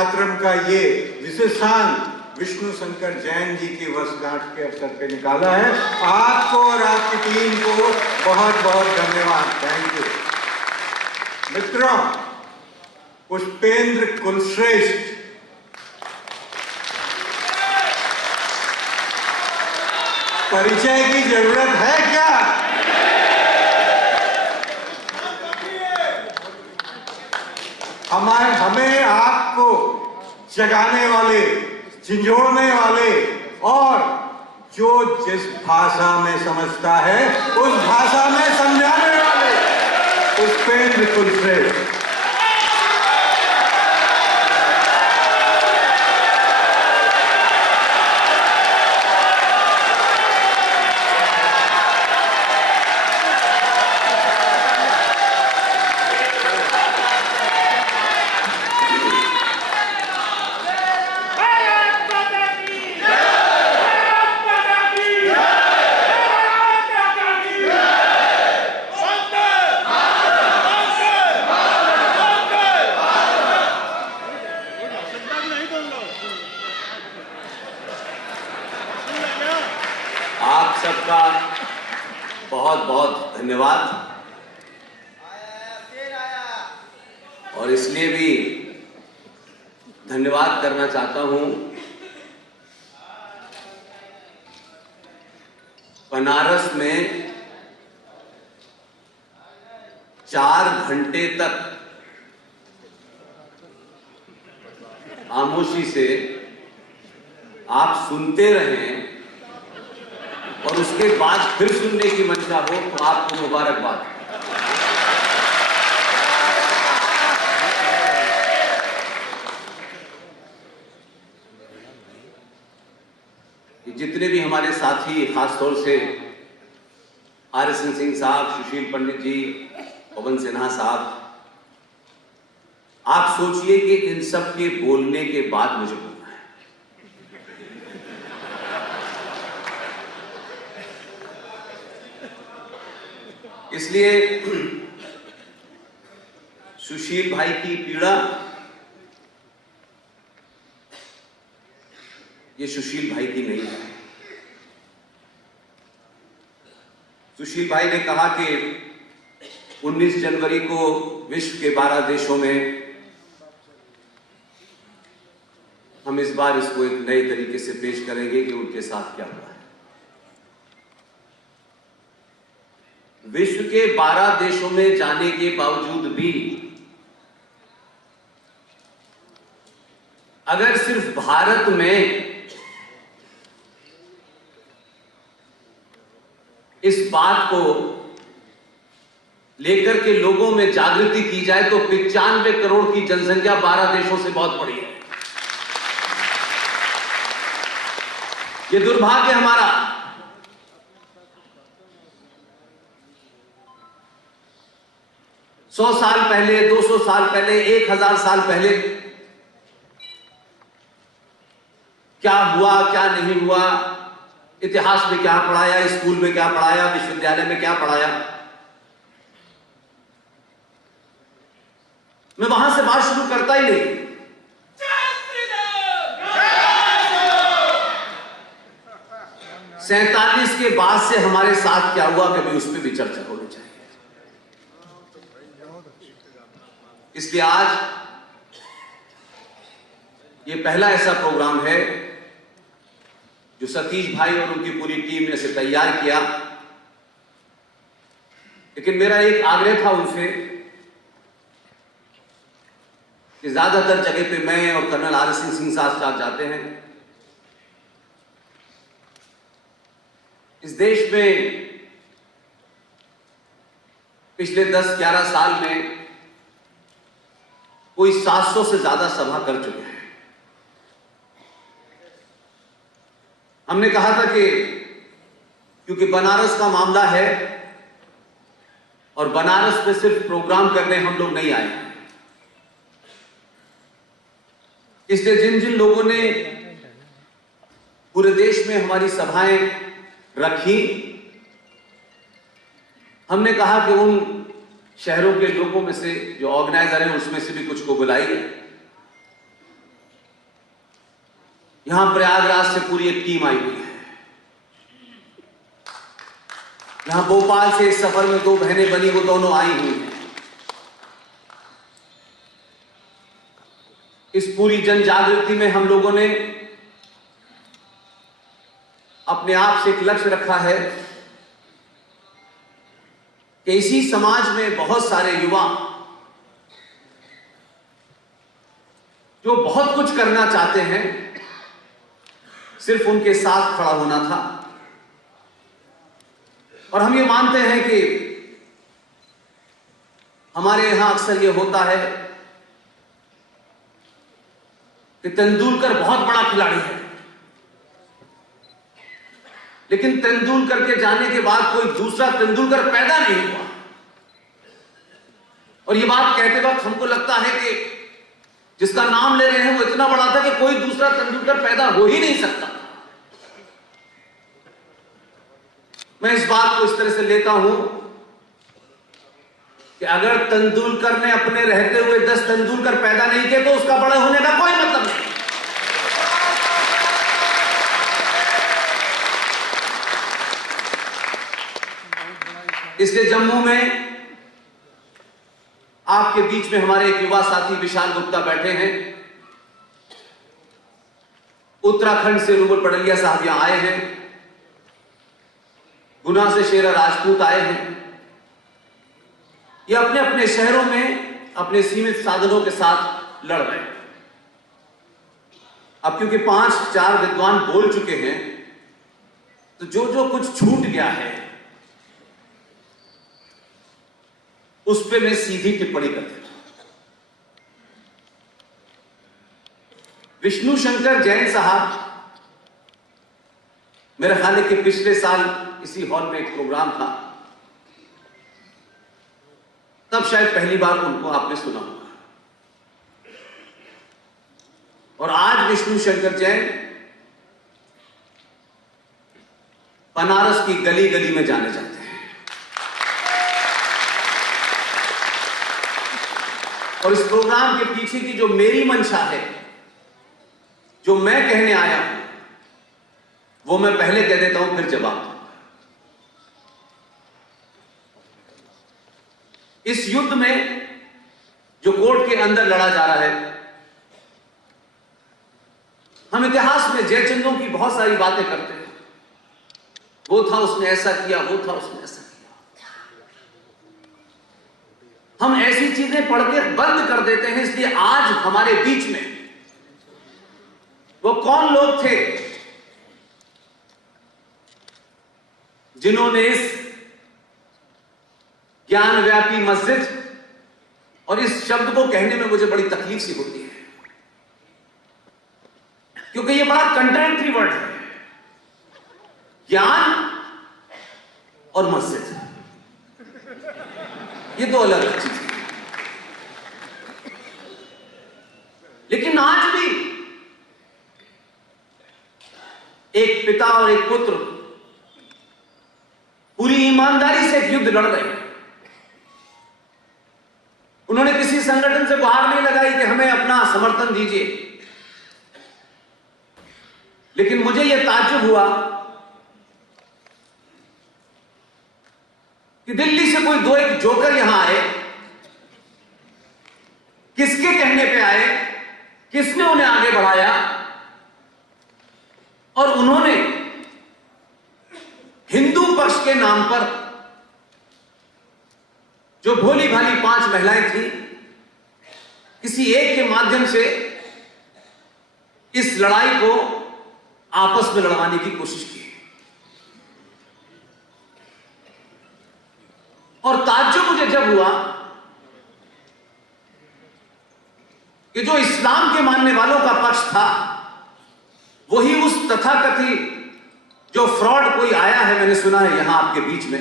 मातरम का ये विशेषांक विष्णु शंकर जैन जी की वर्षगांठ के अवसर पे निकाला है। आपको और आपकी टीम को बहुत बहुत धन्यवाद। Thank you. मित्रों, पुष्पेंद्र कुलश्रेष्ठ परिचय की जरूरत है क्या? हमें आपको जगाने वाले, झिंझोड़ने वाले और जो जिस भाषा में समझता है उस भाषा में समझाने वाले पुष्पेंद्र कुलश्रेष्ठ। आप सबका बहुत बहुत धन्यवाद। और इसलिए भी धन्यवाद करना चाहता हूं, बनारस में 4 घंटे तक खामोशी से आप सुनते रहें और उसके बाद फिर सुनने की मंशा हो तो आपको मुबारकबाद। जितने भी हमारे साथी, खासतौर से RSN सिंह साहब, सुशील पंडित जी, पवन सिन्हा साहब, आप सोचिए कि इन सब के बोलने के बाद मुझे बोलना है। इसलिए सुशील भाई की पीड़ा ये सुशील भाई की नहीं है। सुशील भाई ने कहा कि 19 जनवरी को विश्व के 12 देशों में हम इस बार इसको एक नए तरीके से पेश करेंगे कि उनके साथ क्या हुआ है। विश्व के 12 देशों में जाने के बावजूद भी अगर सिर्फ भारत में इस बात को लेकर के लोगों में जागृति की जाए तो 95 करोड़ की जनसंख्या 12 देशों से बहुत बड़ी है। ये दुर्भाग्य हमारा। सौ साल पहले, 200 साल पहले, 1000 साल पहले क्या हुआ, क्या नहीं हुआ, इतिहास में क्या पढ़ाया, स्कूल में क्या पढ़ाया, विश्वविद्यालय में क्या पढ़ाया, मैं वहां से बात शुरू करता ही नहीं। 47 के बाद से हमारे साथ क्या हुआ, कभी उस पर भी चर्चा होनी चाहिए। इसलिए आज ये पहला ऐसा प्रोग्राम है जो सतीश भाई और उनकी पूरी टीम ने इसे तैयार किया। लेकिन मेरा एक आग्रह था उनसे कि ज्यादातर जगह पे मैं और कर्नल RSN सिंह साथ जाते हैं। इस देश में पिछले 10-11 साल में कोई 700 से ज्यादा सभा कर चुके हैं। हमने कहा था कि क्योंकि बनारस का मामला है और बनारस में सिर्फ प्रोग्राम करने हम लोग नहीं आए, इसलिए जिन जिन लोगों ने पूरे देश में हमारी सभाएं रखी, हमने कहा कि उन शहरों के लोगों में से जो ऑर्गेनाइजर हैं उसमें से भी कुछ को बुलाइए यहां प्रयागराज से पूरी एक टीम आई हुई है। यहां भोपाल से इस सफर में 2 बहनें बनी, वो दोनों आई हुई हैं। इस पूरी जन जागृति में हम लोगों ने अपने आप से एक लक्ष्य रखा है कि इसी समाज में बहुत सारे युवा जो बहुत कुछ करना चाहते हैं, सिर्फ उनके साथ खड़ा होना था। और हम ये मानते हैं कि हमारे यहां अक्सर ये होता है कि तेंदुलकर बहुत बड़ा खिलाड़ी है, लेकिन तेंदुलकर के जाने के बाद कोई दूसरा तेंदुलकर पैदा नहीं हुआ। और ये बात कहते वक्त हमको लगता है कि जिसका नाम ले रहे हैं वो इतना बड़ा था कि कोई दूसरा तेंदुलकर पैदा हो ही नहीं सकता। मैं इस बात को इस तरह से लेता हूं कि अगर तेंदुलकर ने अपने रहते हुए 10 तेंदुलकर पैदा नहीं किए तो उसका बड़े होने का कोई मतलब नहीं। इसलिए जम्मू में आपके बीच में हमारे एक युवा साथी विशाल गुप्ता बैठे हैं। उत्तराखंड से रूबल पडलिया साहब यहां आए हैं। गुना से शेरा राजपूत आए हैं। ये अपने अपने शहरों में अपने सीमित साधनों के साथ लड़ रहे हैं। अब क्योंकि 5-4 विद्वान बोल चुके हैं, तो जो जो कुछ छूट गया है उस पे मैं सीधी टिप्पणी करता हूं। विष्णु शंकर जैन साहब, मेरे ख्याल है कि पिछले साल इसी हॉल में एक प्रोग्राम था, तब शायद पहली बार उनको आपने सुना होगा। और आज विष्णु शंकर जैन बनारस की गली गली में जाने जाते हैं। और इस प्रोग्राम के पीछे की जो मेरी मंशा है, जो मैं कहने आया हूं, वो मैं पहले कह देता हूं, फिर जवाब दूंगा। इस युद्ध में जो कोर्ट के अंदर लड़ा जा रहा है, हम इतिहास में जयचंदों की बहुत सारी बातें करते हैं। वो था, उसने ऐसा किया, वो था, उसने ऐसा किया। हम ऐसी चीजें पढ़ के बंद कर देते हैं। इसलिए आज हमारे बीच में वो कौन लोग थे जिन्होंने इस ज्ञानव्यापी मस्जिद, और इस शब्द को कहने में मुझे बड़ी तकलीफ सी होती है क्योंकि ये बड़ा कंट्राडिक्टरी वर्ड है, ज्ञान और मस्जिद, ये दो अलग अलग चीजें हैं। लेकिन आज भी एक पिता और एक पुत्र पूरी ईमानदारी से एक युद्ध लड़ रहे हैं। उन्होंने किसी संगठन से गुहार नहीं लगाई कि हमें अपना समर्थन दीजिए, लेकिन मुझे यह ताज्जुब हुआ कि दिल्ली से कोई 2-1 जोकर यहां आए। किसके कहने पे आए, किसने उन्हें आगे बढ़ाया, और उन्होंने हिंदू पक्ष के नाम पर जो भोली भाली 5 महिलाएं थी, किसी एक के माध्यम से इस लड़ाई को आपस में लड़वाने की कोशिश की। और ताज्जुब मुझे जब हुआ कि जो इस्लाम के मानने वालों का पक्ष था, वही उस तथाकथित जो फ्रॉड कोई आया है, मैंने सुना है यहां आपके बीच में,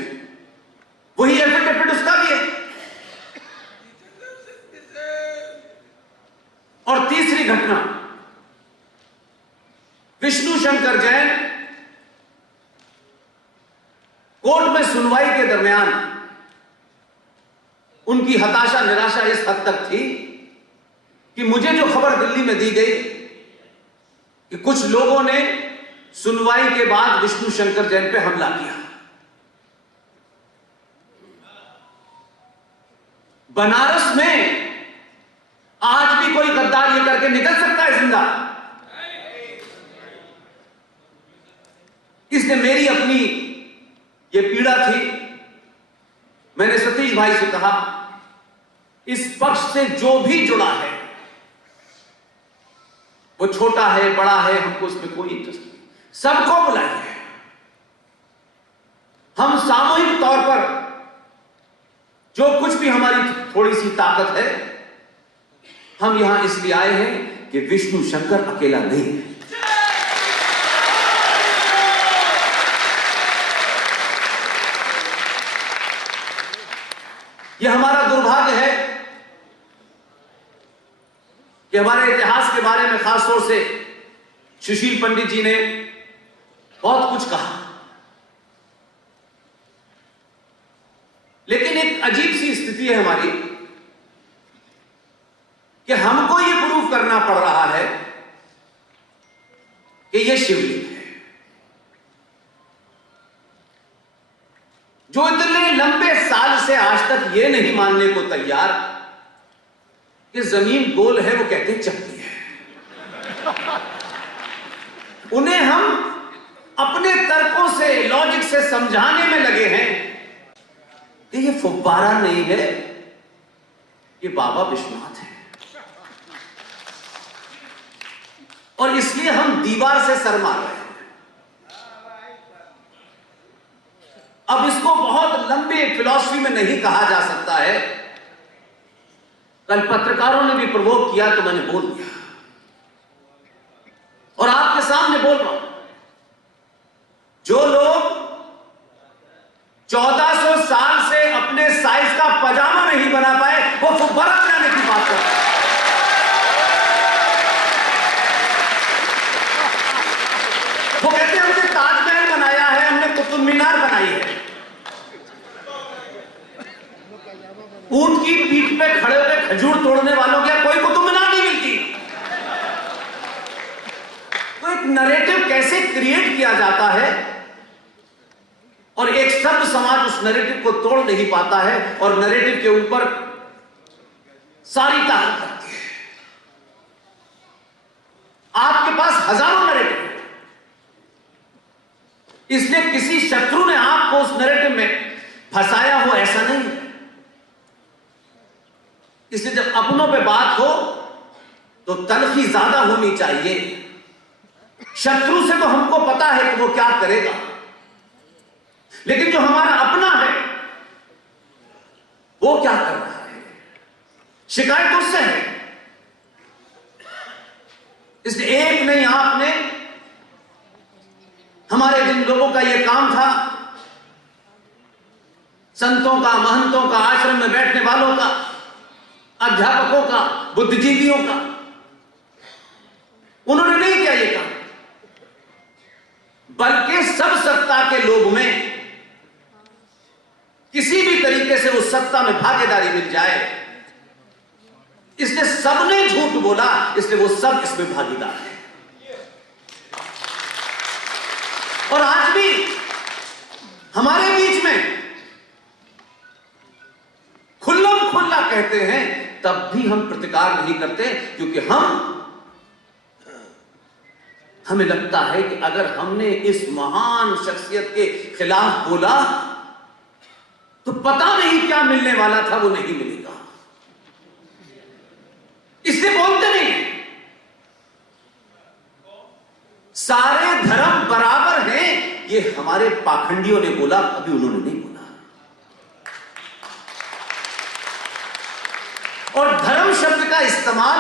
वही एफिडेविट उसका भी है। और तीसरी घटना, विष्णु शंकर जैन कोर्ट में सुनवाई के दरमियान उनकी हताशा निराशा इस हद तक थी कि मुझे जो खबर दिल्ली में दी गई कि कुछ लोगों ने सुनवाई के बाद विष्णु शंकर जैन पे हमला किया। बनारस में आज भी कोई गद्दार ये करके निकल सकता है जिंदा? इसने मेरी अपनी ये पीड़ा थी। मैंने सतीश भाई से कहा, इस पक्ष से जो भी जुड़ा है, वो छोटा है बड़ा है, हमको इसमें कोई इंटरेस्ट नहीं, सबको बुलाइए। हम सामूहिक तौर पर जो कुछ भी हमारी थोड़ी सी ताकत है, हम यहां इसलिए आए हैं कि विष्णु शंकर अकेला नहीं है। यह हमारा दुर्भाग्य है कि हमारे इतिहास के बारे में खासतौर से सुशील पंडित जी ने बहुत कुछ कहा, लेकिन एक अजीब सी स्थिति है हमारी कि हमको यह प्रूव करना पड़ रहा है कि यह शिवलिंग है। जो इतने लंबे साल से आज तक यह नहीं मानने को तैयार कि जमीन गोल है, वो कहते हैं चपटी है। उन्हें हम अपने तर्कों से, लॉजिक से समझाने में लगे हैं कि ये फुब्बारा नहीं है, ये बाबा विश्वनाथ है। और इसलिए हम दीवार से सर मार रहे हैं। अब इसको बहुत लंबे फिलॉसफी में नहीं कहा जा सकता है। कल पत्रकारों ने भी प्रवोक किया तो मैंने बोल दिया, और आपके सामने बोल रहा हूं, जो लोग 1400 साल से अपने साइज का पजामा नहीं बना पाए, वो फुब्बारा बनाने की बात कर रहे हैं। वो कहते हैं हमने ताजमहल बनाया है, हमने कुतुब मीनार बनाई है। ऊंट की पीठ पे खड़े होकर खजूर तोड़ने वालों के कोई कुतुब मीनार नहीं मिलती। तो एक नैरेटिव कैसे क्रिएट किया जाता है, और एक शब्द समाज उस नैरेटिव को तोड़ नहीं पाता है, और नैरेटिव के ऊपर सारी ताकत रखती है। आपके पास हजारों नैरेटिव, इसलिए किसी शत्रु ने आपको उस नैरेटिव में फंसाया हो ऐसा नहीं है। इसलिए जब अपनों पे बात हो तो तलखी ज्यादा होनी चाहिए। शत्रु से तो हमको पता है कि वो क्या करेगा, लेकिन जो हमारा अपना है वो क्या कर रहा है, शिकायत उससे है। इसलिए एक नहीं आपने, हमारे जिन लोगों का यह काम था, संतों का, महंतों का, आश्रम में बैठने वालों का, अध्यापकों का, बुद्धिजीवियों का, उन्होंने नहीं किया ये काम, बल्कि सब सत्ता के लोभ में किसी भी तरीके से उस सत्ता में भागीदारी मिल जाए, इसलिए सबने झूठ बोला, इसलिए वो सब इसमें भागीदार है। और आज भी हमारे बीच में खुल्लम खुल्ला कहते हैं, तब भी हम प्रतिकार नहीं करते, क्योंकि हमें लगता है कि अगर हमने इस महान शख्सियत के खिलाफ बोला तो पता नहीं क्या मिलने वाला था, वो नहीं मिलेगा, इसलिए बोलते नहीं। सारे धर्म बराबर हैं, ये हमारे पाखंडियों ने बोला, अभी उन्होंने नहीं बोला। और धर्म शब्द का इस्तेमाल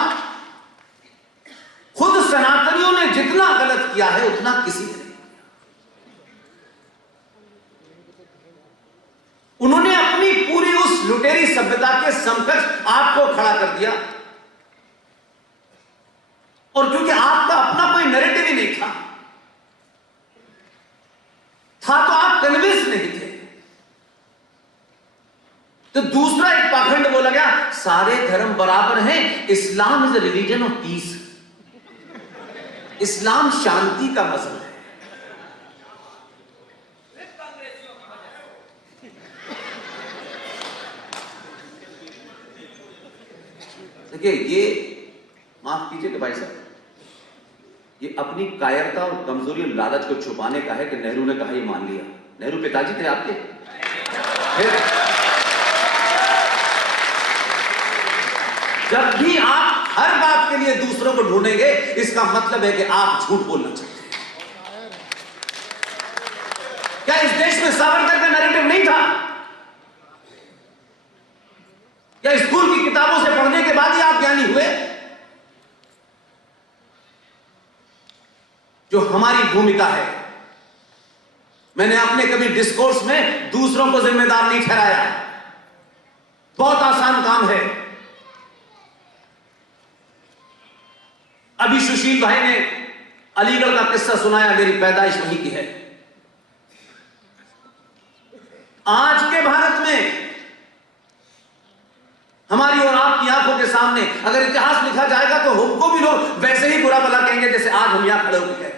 खुद सनातनियों ने जितना गलत किया है, उतना किसी ने नहीं किया। उन्होंने अपनी पूरी उस लुटेरी सभ्यता के समकक्ष आपको खड़ा कर दिया, और क्योंकि आपका अपना कोई नैरेटिव ही नहीं था तो आप कन्विंस नहीं थे, तो दूसरा एक पाखंड बोला गया, सारे धर्म बराबर हैं, Islam is a religion of peace. इस्लाम शांति का मजहब है। देखिए, ये माफ कीजिएगा भाई साहब, ये अपनी कायरता और कमजोरी और लालच को छुपाने का है कि नेहरू ने कहा, ये मान लिया। नेहरू पिताजी थे आपके। फिर जब भी आप हर बात के लिए दूसरों को ढूंढेंगे, इसका मतलब है कि आप झूठ बोलना चाहते हैं। क्या इस देश में सावरकर का नैरेटिव नहीं था? क्या स्कूल की किताबों से पढ़ने के बाद ही आप ज्ञानी हुए? जो हमारी भूमिका है, मैंने अपने कभी डिस्कोर्स में दूसरों को जिम्मेदार नहीं ठहराया। बहुत आसान काम है। अभी सुशील भाई ने अलीगढ़ का किस्सा सुनाया, मेरी पैदाइश वहीं की है। आज के भारत में हमारी और आपकी आंखों के सामने अगर इतिहास लिखा जाएगा तो हमको भी लोग वैसे ही बुरा भला कहेंगे जैसे आज हम यहां खड़े होकर कहते हैं।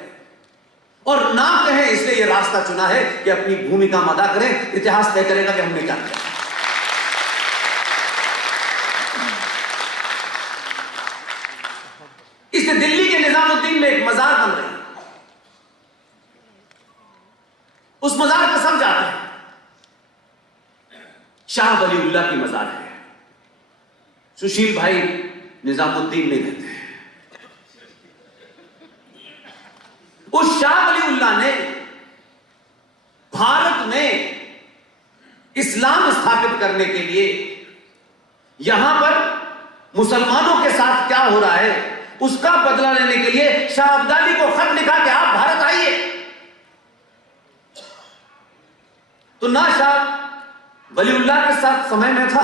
और ना कहें इसलिए यह रास्ता चुना है कि अपनी भूमिका अदा करें। इतिहास तय करेगा कि हमने क्या किया। इसलिए दिल्ली के निजामुद्दीन में एक मजार बन रही है। उस मजार पर सब जाते हैं। शाह वलीउल्लाह की मजार है। सुशील भाई निजामुद्दीन में रहते हैं। उस शाह वलीउल्लाह ने भारत में इस्लाम स्थापित करने के लिए यहां पर मुसलमानों के साथ क्या हो रहा है उसका बदला लेने के लिए शाह अब्दाली को खत लिखा कि आप भारत आइए। तो ना शाह वलीउल्लाह के साथ समय में था,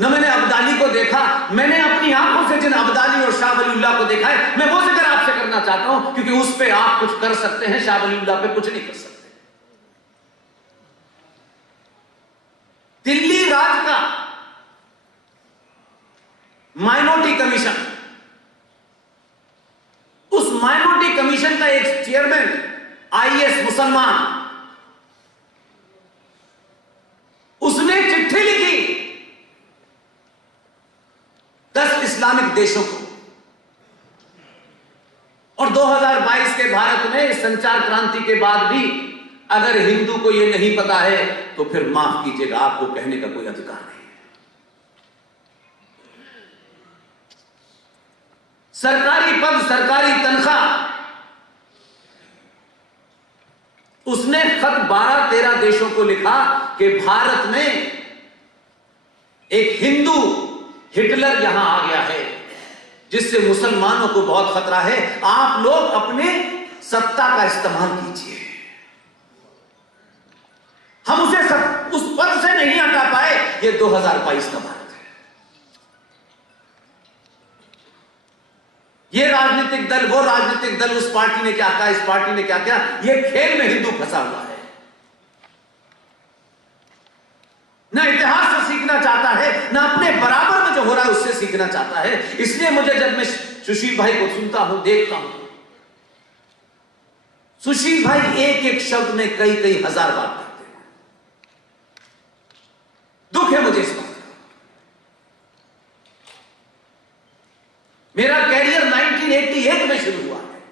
न मैंने अब्दाली को देखा। मैंने अपनी आंखों से जिन अब्दाली और शाह वलीउल्लाह को देखा है, मैं वो जिक्र आपसे करना चाहता हूं, क्योंकि उस पे आप कुछ कर सकते हैं, शाह वलीउल्लाह पे कुछ नहीं कर सकते। दिल्ली राज्य का माइनॉरिटी कमीशन, उस माइनॉरिटी कमीशन का एक चेयरमैन आईएएस मुसलमान, उसने चिट्ठी लिखी 10 इस्लामिक देशों को। और 2022 के भारत में संचार क्रांति के बाद भी अगर हिंदू को यह नहीं पता है तो फिर माफ कीजिएगा, आपको कहने का कोई अधिकार नहीं। सरकारी पद, सरकारी तनख्वाह, उसने खत 12-13 देशों को लिखा कि भारत में एक हिंदू हिटलर यहां आ गया है जिससे मुसलमानों को बहुत खतरा है। आप लोग अपने सत्ता का इस्तेमाल कीजिए। हम उसे उस पद से नहीं हटा पाए। यह 2022 का भारत है। यह राजनीतिक दल, वो राजनीतिक दल, उस पार्टी ने क्या कहा, इस पार्टी ने क्या किया, यह खेल में हिंदू फंसा हुआ है। ना इतिहास से सीखना चाहता है, ना अपने बराबर में जो हो रहा है उससे सीखना चाहता है। इसलिए मुझे जब मैं सुशील भाई को सुनता हूं, देखता हूं, सुशील भाई एक एक शब्द में कई कई हजार बात करते हैं। दुख है मुझे इस बात का। मेरा कैरियर 1988 में शुरू हुआ है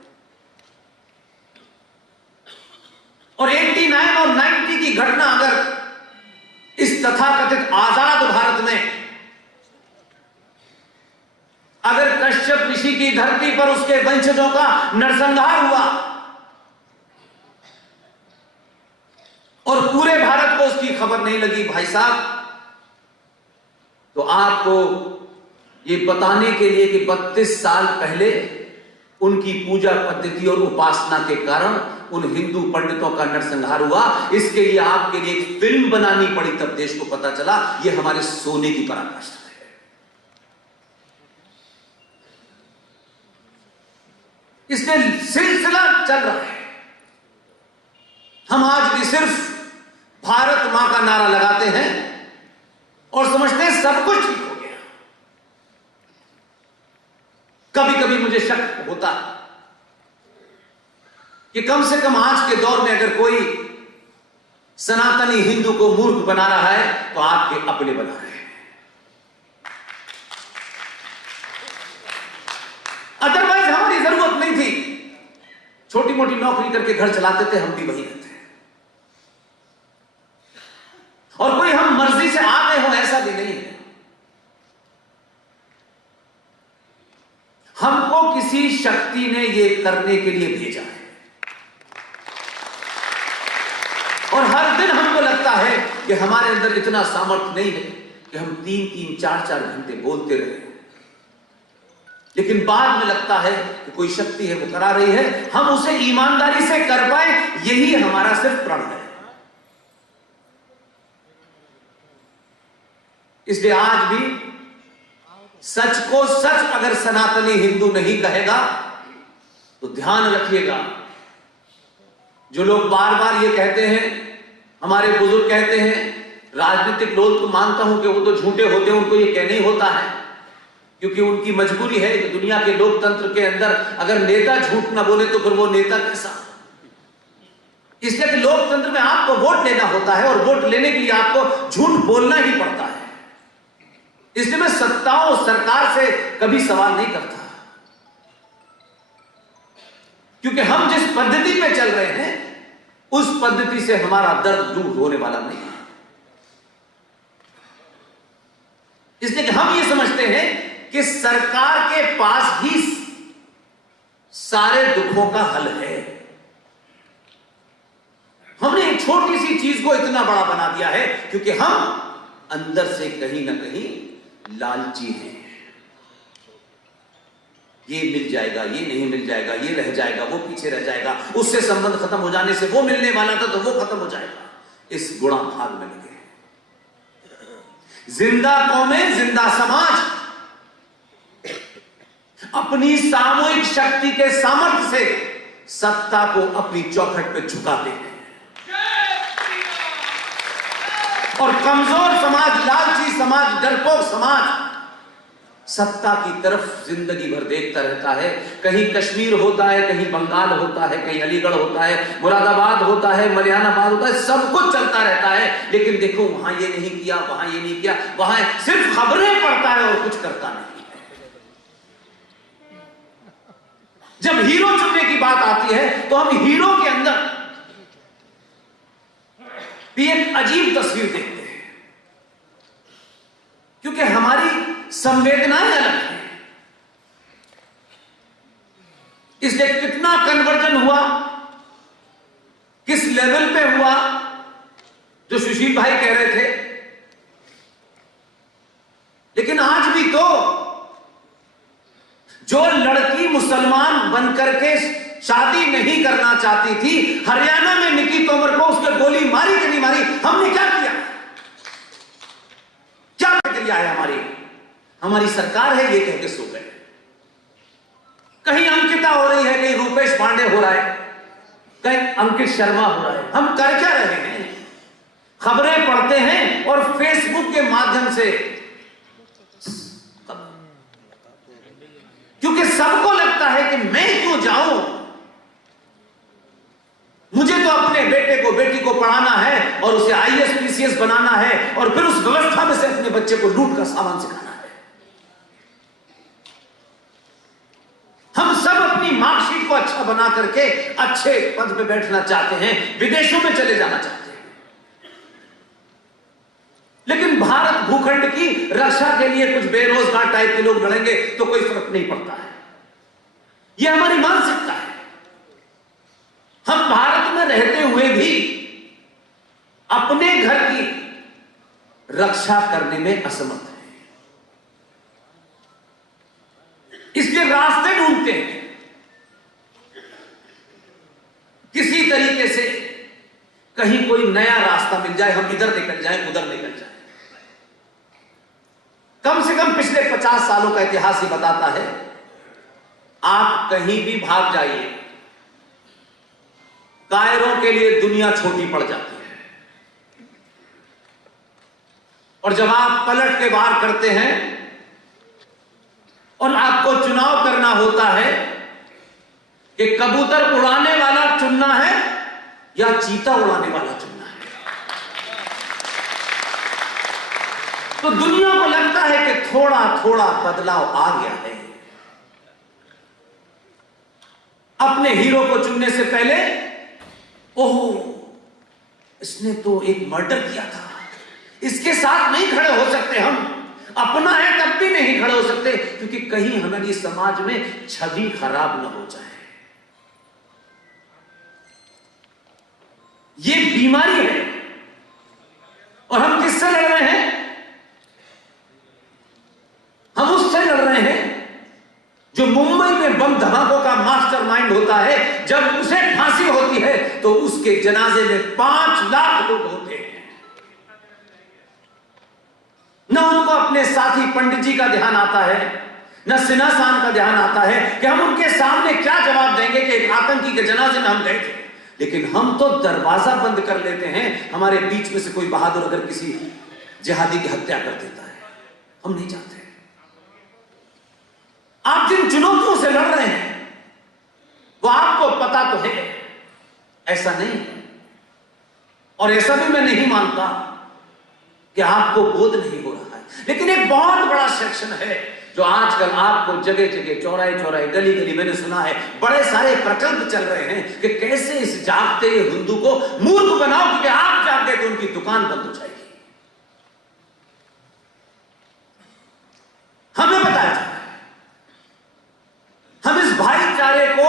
और 89 और 90 की घटना अगर इस तथाकथित आजाद भारत में अगर कश्यप ऋषि की धरती पर उसके वंशजों का नरसंहार हुआ और पूरे भारत को उसकी खबर नहीं लगी भाई साहब, तो आपको ये बताने के लिए कि 32 साल पहले उनकी पूजा पद्धति और उपासना के कारण उन हिंदू पंडितों का नरसंहार हुआ, इसके लिए आपके लिए एक फिल्म बनानी पड़ी, तब देश को पता चला ये हमारे सोने की पराकाष्ठा है। इसलिए सिलसिला चल रहा है। हम आज भी सिर्फ भारत मां का नारा लगाते हैं और समझते हैं सब कुछ ठीक हो गया। कभी कभी मुझे शक होता है कि कम से कम आज के दौर में अगर कोई सनातनी हिंदू को मूर्ख बना रहा है तो आपके अपने बना रहे हैं। अदरवाइज हमारी जरूरत नहीं थी, छोटी मोटी नौकरी करके घर चलाते थे, हम भी वही रहते हैं। और कोई हम मर्जी से आ गए हो ऐसा भी नहीं है। हमको किसी शक्ति ने यह करने के लिए भेजा है। और हर दिन हमको लगता है कि हमारे अंदर इतना सामर्थ्य नहीं है कि हम 3-3, 4-4 घंटे बोलते रहे, लेकिन बाद में लगता है कि कोई शक्ति है वो करा रही है, हम उसे ईमानदारी से कर पाए, यही हमारा सिर्फ प्रण है। इसलिए आज भी सच को सच अगर सनातनी हिंदू नहीं कहेगा तो ध्यान रखिएगा, जो लोग बार बार ये कहते हैं, हमारे बुजुर्ग कहते हैं, राजनीतिक लोग तो मानता हूं कि वो तो झूठे होते हैं, उनको ये कहना ही होता है क्योंकि उनकी मजबूरी है कि दुनिया के लोकतंत्र के अंदर अगर नेता झूठ ना बोले तो फिर वो नेता कैसा। इसलिए कि लोकतंत्र में आपको वोट लेना होता है और वोट लेने के लिए आपको झूठ बोलना ही पड़ता है। इसलिए मैं सत्ताओं सरकार से कभी सवाल नहीं करता, क्योंकि हम जिस पद्धति पे चल रहे हैं उस पद्धति से हमारा दर्द दूर होने वाला नहीं है। इसलिए कि हम ये समझते हैं कि सरकार के पास ही सारे दुखों का हल है। हमने एक छोटी सी चीज को इतना बड़ा बना दिया है क्योंकि हम अंदर से कहीं ना कहीं लालची हैं। ये मिल जाएगा, ये नहीं मिल जाएगा, ये रह जाएगा, वो पीछे रह जाएगा, उससे संबंध खत्म हो जाने से वो मिलने वाला था तो वो खत्म हो जाएगा। इस गुणा भाग में लगे। जिंदा कौमें, जिंदा समाज अपनी सामूहिक शक्ति के सामर्थ्य से सत्ता को अपनी चौखट पे झुकाते हैं और कमजोर समाज, लालची समाज, डरपोक समाज सत्ता की तरफ जिंदगी भर देखता रहता है। कहीं कश्मीर होता है, कहीं बंगाल होता है, कहीं अलीगढ़ होता है, मुरादाबाद होता है, मलियानाबाद होता है, सब कुछ चलता रहता है। लेकिन देखो वहां ये नहीं किया, वहां ये नहीं किया, वहां सिर्फ खबरें पढ़ता है और कुछ करता नहीं। जब हीरो चुनने की बात आती है तो हम हीरो के अंदर भी एक अजीब तस्वीर देखते हैं, क्योंकि हमारी संवेदनाएं अलग हैं। इसलिए कितना कन्वर्जन हुआ, किस लेवल पे हुआ, जो सुशील भाई कह रहे थे। लेकिन आज भी तो जो लड़की मुसलमान बनकर के शादी नहीं करना चाहती थी, हरियाणा में निकी तोमर को उसने गोली मारी कि नहीं मारी, हमने क्या किया? क्या प्रक्रिया है हमारी सरकार है ये कह के सो गए। कहीं अंकिता हो रही है, कहीं रूपेश पांडे हो रहा है, कहीं अंकित शर्मा हो रहा है। हम कर क्या रहे हैं? खबरें पढ़ते हैं और फेसबुक के माध्यम से, क्योंकि सबको लगता है कि मैं क्यों जाऊं, मुझे तो अपने बेटे को बेटी को पढ़ाना है और उसे आईएएस पीसीएस बनाना है और फिर उस व्यवस्था में से अपने बच्चे को लूट का सामान सिखाना है। हम सब अपनी मार्कशीट को अच्छा बना करके अच्छे पद पे बैठना चाहते हैं, विदेशों में चले जाना चाहते हैं। लेकिन भारत भूखंड की रक्षा के लिए कुछ बेरोजगार टाइप के लोग लड़ेंगे तो कोई फर्क नहीं पड़ता है। यह हमारी मानसिकता है। हम भारत में रहते हुए भी अपने घर की रक्षा करने में असमर्थ हैं, इसलिए रास्ते ढूंढते हैं किसी तरीके से, कहीं कोई नया रास्ता मिल जाए, हम इधर निकल जाएं, उधर निकल जाएं। कम से कम पिछले 50 सालों का इतिहास ही बताता है, आप कहीं भी भाग जाइए, कायरों के लिए दुनिया छोटी पड़ जाती है। और जब आप पलट के वार करते हैं और आपको चुनाव करना होता है कि कबूतर उड़ाने वाला चुनना है या चीता उड़ाने वाला चुनना है? तो दुनिया को लगता है कि थोड़ा थोड़ा बदलाव आ गया है। अपने हीरो को चुनने से पहले ओह, इसने तो एक मर्डर किया था, इसके साथ नहीं खड़े हो सकते हम, अपना है तब भी नहीं खड़े हो सकते, क्योंकि कहीं हमारी समाज में छवि खराब न हो जाए। ये बीमारी है। और हम किससे लड़ रहे हैं? हम उससे लड़ रहे हैं जो मुंबई में बम धमाकों का मास्टरमाइंड होता है। जब उसे फांसी होती है तो उसके जनाजे में 5 लाख लोग होते हैं। न उनको अपने साथी पंडित जी का ध्यान आता है, न सिन्हा साहब का ध्यान आता है कि हम उनके सामने क्या जवाब देंगे कि एक आतंकी के जनाजे में हम गए थे। लेकिन हम तो दरवाजा बंद कर लेते हैं। हमारे बीच में से कोई बहादुर अगर किसी जिहादी की हत्या कर देता है, हम नहीं चाहते। आप जिन चुनौतियों से लड़ रहे हैं वो आपको पता तो है, ऐसा नहीं है। और ऐसा भी मैं नहीं मानता कि आपको बोध नहीं हो रहा है। लेकिन एक बहुत बड़ा सेक्शन है जो आजकल आपको जगह जगह, चौराहे चौराहे, गली गली, मैंने सुना है बड़े सारे प्रकल्प चल रहे हैं कि कैसे इस जागते हिंदू को मूर्ख बनाओ, क्योंकि आप जाग गए तो उनकी दुकान बंद हो जाएगी। हमें बताया जाए, हम इस भाईचारे को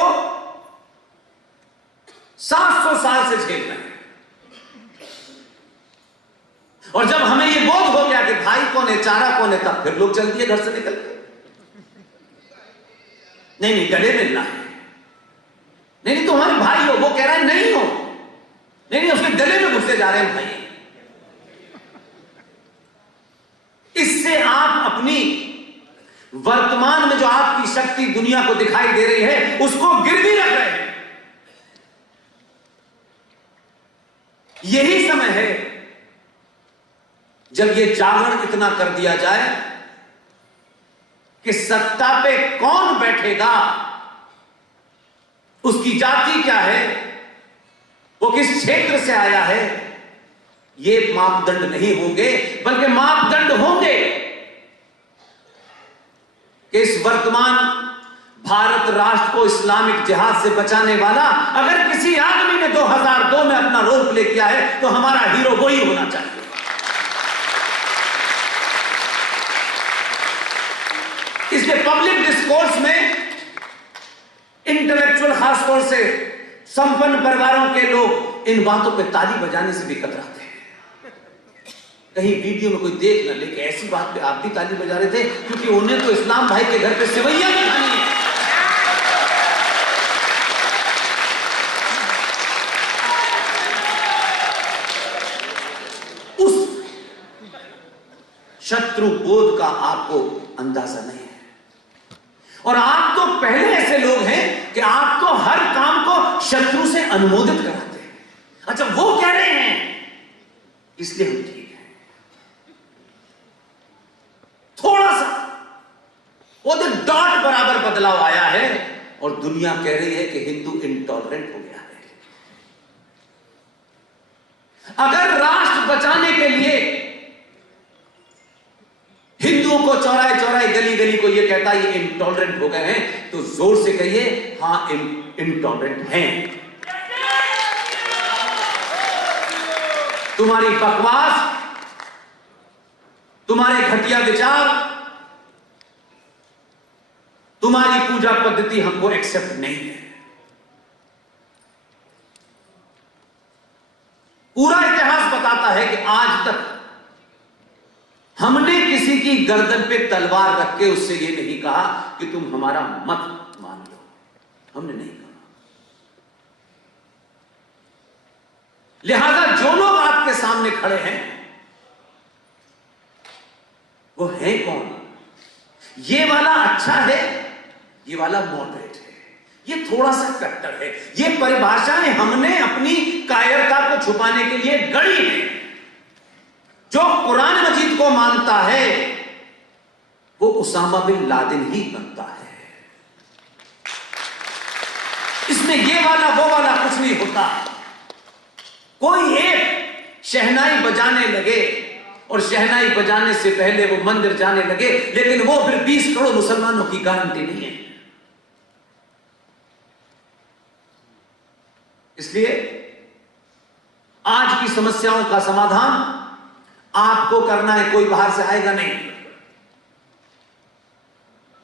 700 साल से झेल रहे हैं। और जब हमें यह बोध हो गया कि भाई कौन है, चारा कौन है, तब फिर लोग चल दिए घर से निकल के। नहीं नहीं, गले मिलना है। नहीं नहीं, तुम्हारे भाई हो। वो कह रहा है नहीं हो। नहीं नहीं, उसके गले में घुसते जा रहे हैं भाई। इससे आप अपनी वर्तमान में जो आपकी शक्ति दुनिया को दिखाई दे रही है उसको गिरवी रख रहे हैं। यही समय है जब यह जागरण इतना कर दिया जाए कि सत्ता पे कौन बैठेगा, उसकी जाति क्या है, वो किस क्षेत्र से आया है, ये मापदंड नहीं होंगे, बल्कि मापदंड होंगे कि इस वर्तमान भारत राष्ट्र को इस्लामिक जिहाद से बचाने वाला अगर किसी आदमी ने 2002 में अपना रोल प्ले किया है तो हमारा हीरो वही होना चाहिए। इसलिए पब्लिक डिस्कोर्स में इंटेलेक्चुअल, खासतौर से संपन्न परिवारों के लोग इन बातों पे ताली बजाने से भी कतराते हैं। कहीं वीडियो में कोई देख न ले कि ऐसी बात पे आप भी ताली बजा रहे थे, क्योंकि उन्हें तो इस्लाम भाई के घर पे सेवैयां भी खानी है। उस शत्रु बोध का आपको अंदाजा नहीं है। और आप तो पहले ऐसे लोग हैं कि आप तो हर काम को शत्रु से अनुमोदित कराते हैं। अच्छा, वो कह रहे हैं इसलिए हम ठीक हैं। थोड़ा सा वो तो डॉट बराबर बदलाव आया है और दुनिया कह रही है कि हिंदू इंटॉलरेंट हो गया है। अगर राष्ट्र बचाने के लिए हिंदुओं को चौराहे चौराहे, गली गली को ये कहता है ये इंटॉलरेंट हो गए हैं, तो जोर से कहिए हां, इंटॉलरेंट हैं। तुम्हारी बकवास, तुम्हारे घटिया विचार, तुम्हारी पूजा पद्धति हमको एक्सेप्ट नहीं है। पूरा इतिहास बताता है कि आज तक हमने किसी की गर्दन पे तलवार रख के उससे ये नहीं कहा कि तुम हमारा मत मान लो। हमने नहीं कहा। लिहाजा जो लोग आपके सामने खड़े हैं वो है कौन? ये वाला अच्छा है, ये वाला मॉडरेट है, ये थोड़ा सा कट्टर है। ये परिभाषाएं हमने अपनी कायरता को छुपाने के लिए गढ़ी है। जो कुरान मजीद को मानता है वो उसामा बिन लादेन ही बनता है। इसमें ये वाला वो वाला कुछ नहीं होता। कोई एक शहनाई बजाने लगे और शहनाई बजाने से पहले वो मंदिर जाने लगे, लेकिन वो फिर 20 करोड़ मुसलमानों की गारंटी नहीं है। इसलिए आज की समस्याओं का समाधान आपको करना है, कोई बाहर से आएगा नहीं।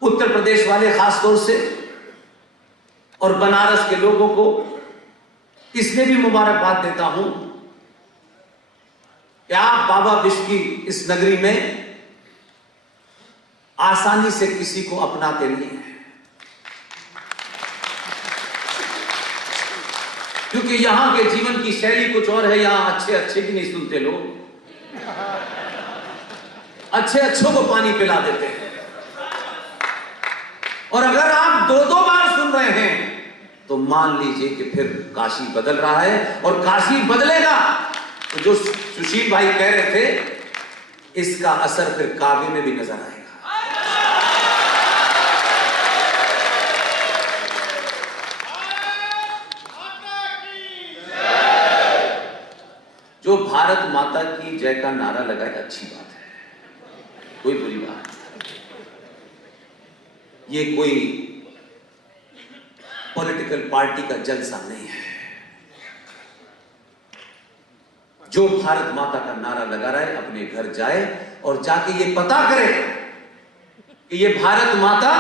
उत्तर प्रदेश वाले खास तौर से और बनारस के लोगों को इसलिए भी मुबारकबाद देता हूं कि आप बाबा विश्व की इस नगरी में आसानी से किसी को अपनाते नहीं हैं, क्योंकि यहां के जीवन की शैली कुछ और है। यहां अच्छे अच्छे की नहीं सुनते लोग, अच्छे अच्छों को पानी पिला देते हैं। और अगर आप 2-2 बार सुन रहे हैं तो मान लीजिए कि फिर काशी बदल रहा है, और काशी बदलेगा तो जो सुशील भाई कह रहे थे, इसका असर फिर काबे में भी नजर आएगा। जो भारत माता की जय का नारा लगाए, अच्छी बात है, कोई बुरी बात नहीं। ये कोई पॉलिटिकल पार्टी का जलसा नहीं है। जो भारत माता का नारा लगा रहा है अपने घर जाए और जाके ये पता करे कि ये भारत माता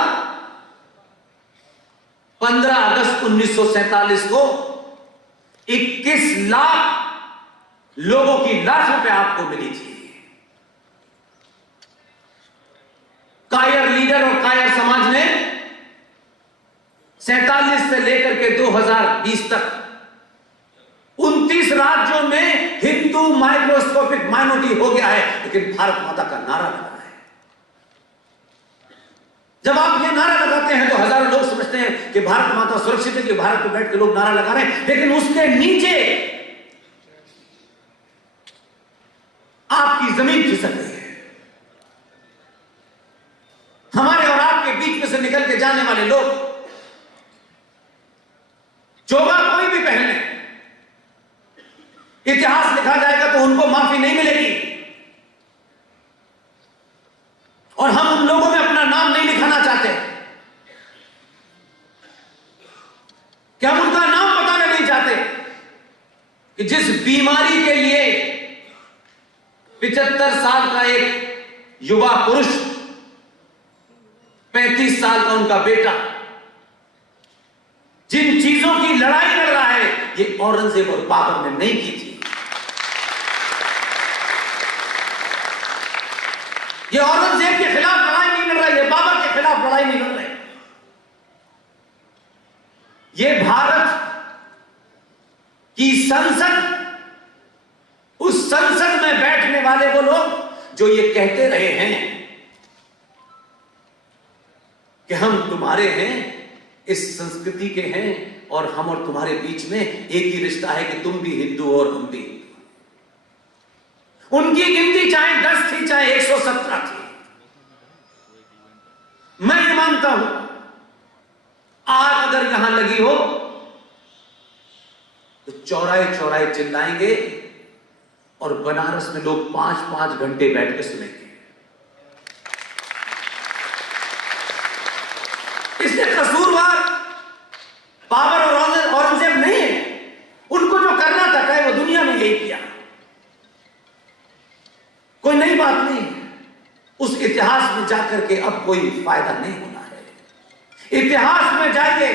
15 अगस्त 1947 को 21 लाख लोगों की लाशों पे आपको मिली थी। कायर लीडर और कायर समाज ने 47 से लेकर के 2020 तक 29 राज्यों में हिंदू माइक्रोस्कोपिक माइनॉरिटी हो गया है, लेकिन भारत माता का नारा लगा है। जब आप ये नारा लगाते हैं तो हजारों लोग समझते हैं कि भारत माता सुरक्षित है, कि भारत में बैठ के लोग नारा लगा रहे हैं, लेकिन उसके नीचे आपकी जमीन खिसक रही है। हमारे और आपके बीच में से निकल के जाने वाले लोग चोगा कोई भी पहन ले, इतिहास लिखा जाएगा तो उनको माफी नहीं मिलेगी। और हम उन लोगों में अपना नाम नहीं लिखाना चाहते कि हम उनका नाम बताना नहीं चाहते कि जिस बीमारी के लिए 75 साल का एक युवा पुरुष, 35 साल का उनका बेटा, जिन चीजों की लड़ाई लड़ रहा है, ये औरंगजेब और बाबर ने नहीं की थी। ये औरंगजेब के खिलाफ लड़ाई नहीं लड़ रहा है, ये बाबर के खिलाफ लड़ाई नहीं लड़ रहे। ये भारत की संसद, उस संसद में बैठने वाले वो लोग जो ये कहते रहे हैं कि हम तुम्हारे हैं, इस संस्कृति के हैं, और हम और तुम्हारे बीच में एक ही रिश्ता है कि तुम भी हिंदू और हम भी हिंदू। उनकी गिनती चाहे 10 थी चाहे 117 थी, मैं ये मानता हूं आग अगर यहां लगी हो तो चौराहे चौराहे चिल्लाएंगे और बनारस में लोग 5-5 घंटे बैठ के सुनेंगे। इसलिए कसूरवार बाबर और औरंगजेब नहीं है। उनको जो करना था वो दुनिया में यही किया, कोई नई बात नहीं है। उस इतिहास में जाकर के अब कोई फायदा नहीं होना है। इतिहास में जाइए,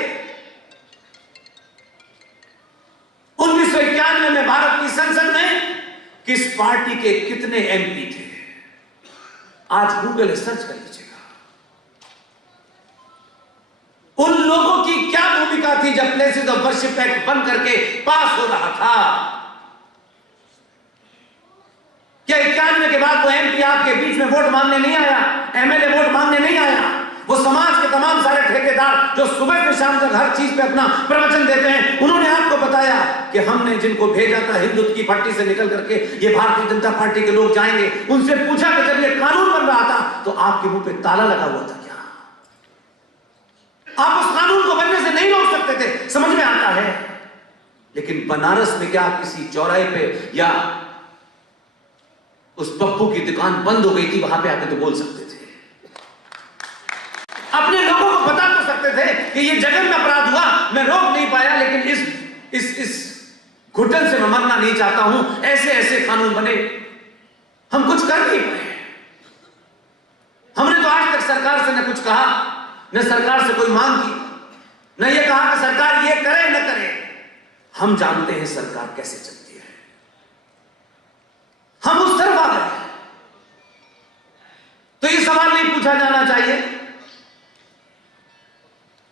1991 में भारत की संसद में किस पार्टी के कितने एमपी थे, आज गूगल सर्च कर लीजिएगा। उन लोगों की क्या भूमिका थी जब प्लेसेस ऑफ वर्शिप एक्ट बन करके पास हो रहा था? क्या 91 के बाद वो एमपी आपके बीच में वोट मांगने नहीं आया, एमएलए वोट मांगने नहीं आया? वो समाज के तमाम सारे ठेकेदार जो सुबह से शाम तक हर चीज पे अपना प्रवचन देते हैं, उन्होंने आपको बताया कि हमने जिनको भेजा था हिंदुत्व की पट्टी से निकल करके ये भारतीय जनता पार्टी के लोग जाएंगे। उनसे पूछा कि जब ये कानून बन रहा था तो आपके मुंह पे ताला लगा हुआ था क्या? आप उस कानून को बनने से नहीं रोक सकते थे, समझ में आता है। लेकिन बनारस में क्या किसी चौराहे पे या उस पप्पू की दुकान बंद हो गई थी, वहां पे आके तो बोल सकते थे, अपने लोगों को बता तो सकते थे कि ये जघन्य अपराध हुआ, मैं रोक नहीं पाया, लेकिन इस घुटन से मैं मरना नहीं चाहता हूं, ऐसे ऐसे कानून बने, हम कुछ कर नहीं पाए। हमने तो आज तक सरकार से न कुछ कहा, न सरकार से कोई मांग की, न ये कहा कि सरकार ये करे न करे। हम जानते हैं सरकार कैसे चलती है, हम उस तरफ आ गए। तो ये सवाल नहीं पूछा जाना चाहिए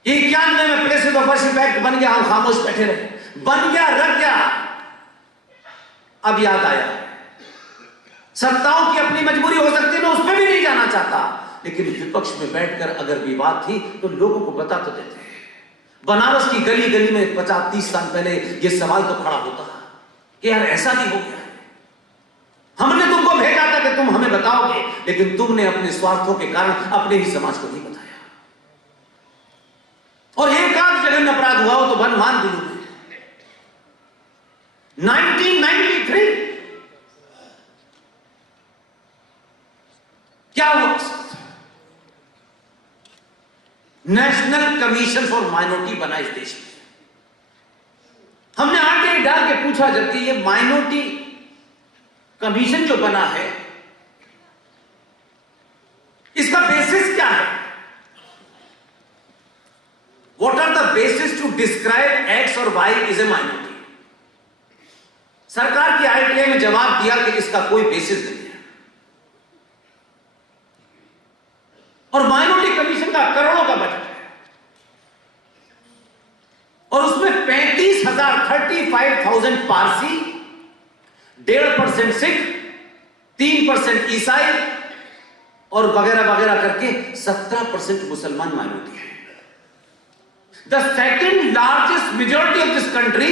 91 में प्लेसेस ऑफ वर्शिप एक्ट बन गया, हम खामोश बैठे रहे, बन गया, रख गया। अब याद आया, सत्ताओं की अपनी मजबूरी हो सकती है, मैं उसमें भी नहीं जाना चाहता, लेकिन विपक्ष में बैठकर अगर विवाद थी तो लोगों को बता तो देते हैं। बनारस की गली गली में 50-30 साल पहले यह सवाल तो खड़ा होता कि यार ऐसा नहीं हो गया, हमने तुमको भेजा था कि तुम हमें बताओगे, लेकिन तुमने अपने स्वार्थों के कारण अपने ही समाज को नहीं बताया। और एक आध जघन्य अपराध हुआ हो तो बन मान दिलू में 1993 क्या हुआ? नेशनल कमीशन फॉर माइनॉरिटी बना इस देश में। हमने आगे डाल के पूछा, जबकि ये माइनॉरिटी कमीशन जो बना है इसका बेसिस क्या है? What are the basis to describe X और वाई इज ए माइनॉरिटी? सरकार की आईटीआई में जवाब दिया कि इसका कोई बेसिस नहीं है। और माइनॉरिटी कमीशन का करोड़ों का बजट है और उसमें 35,000 पारसी, 1.5% सिख, 3% ईसाई और वगैरह वगैरह करके 17% मुसलमान माइनॉरिटी है। The second largest majority of this country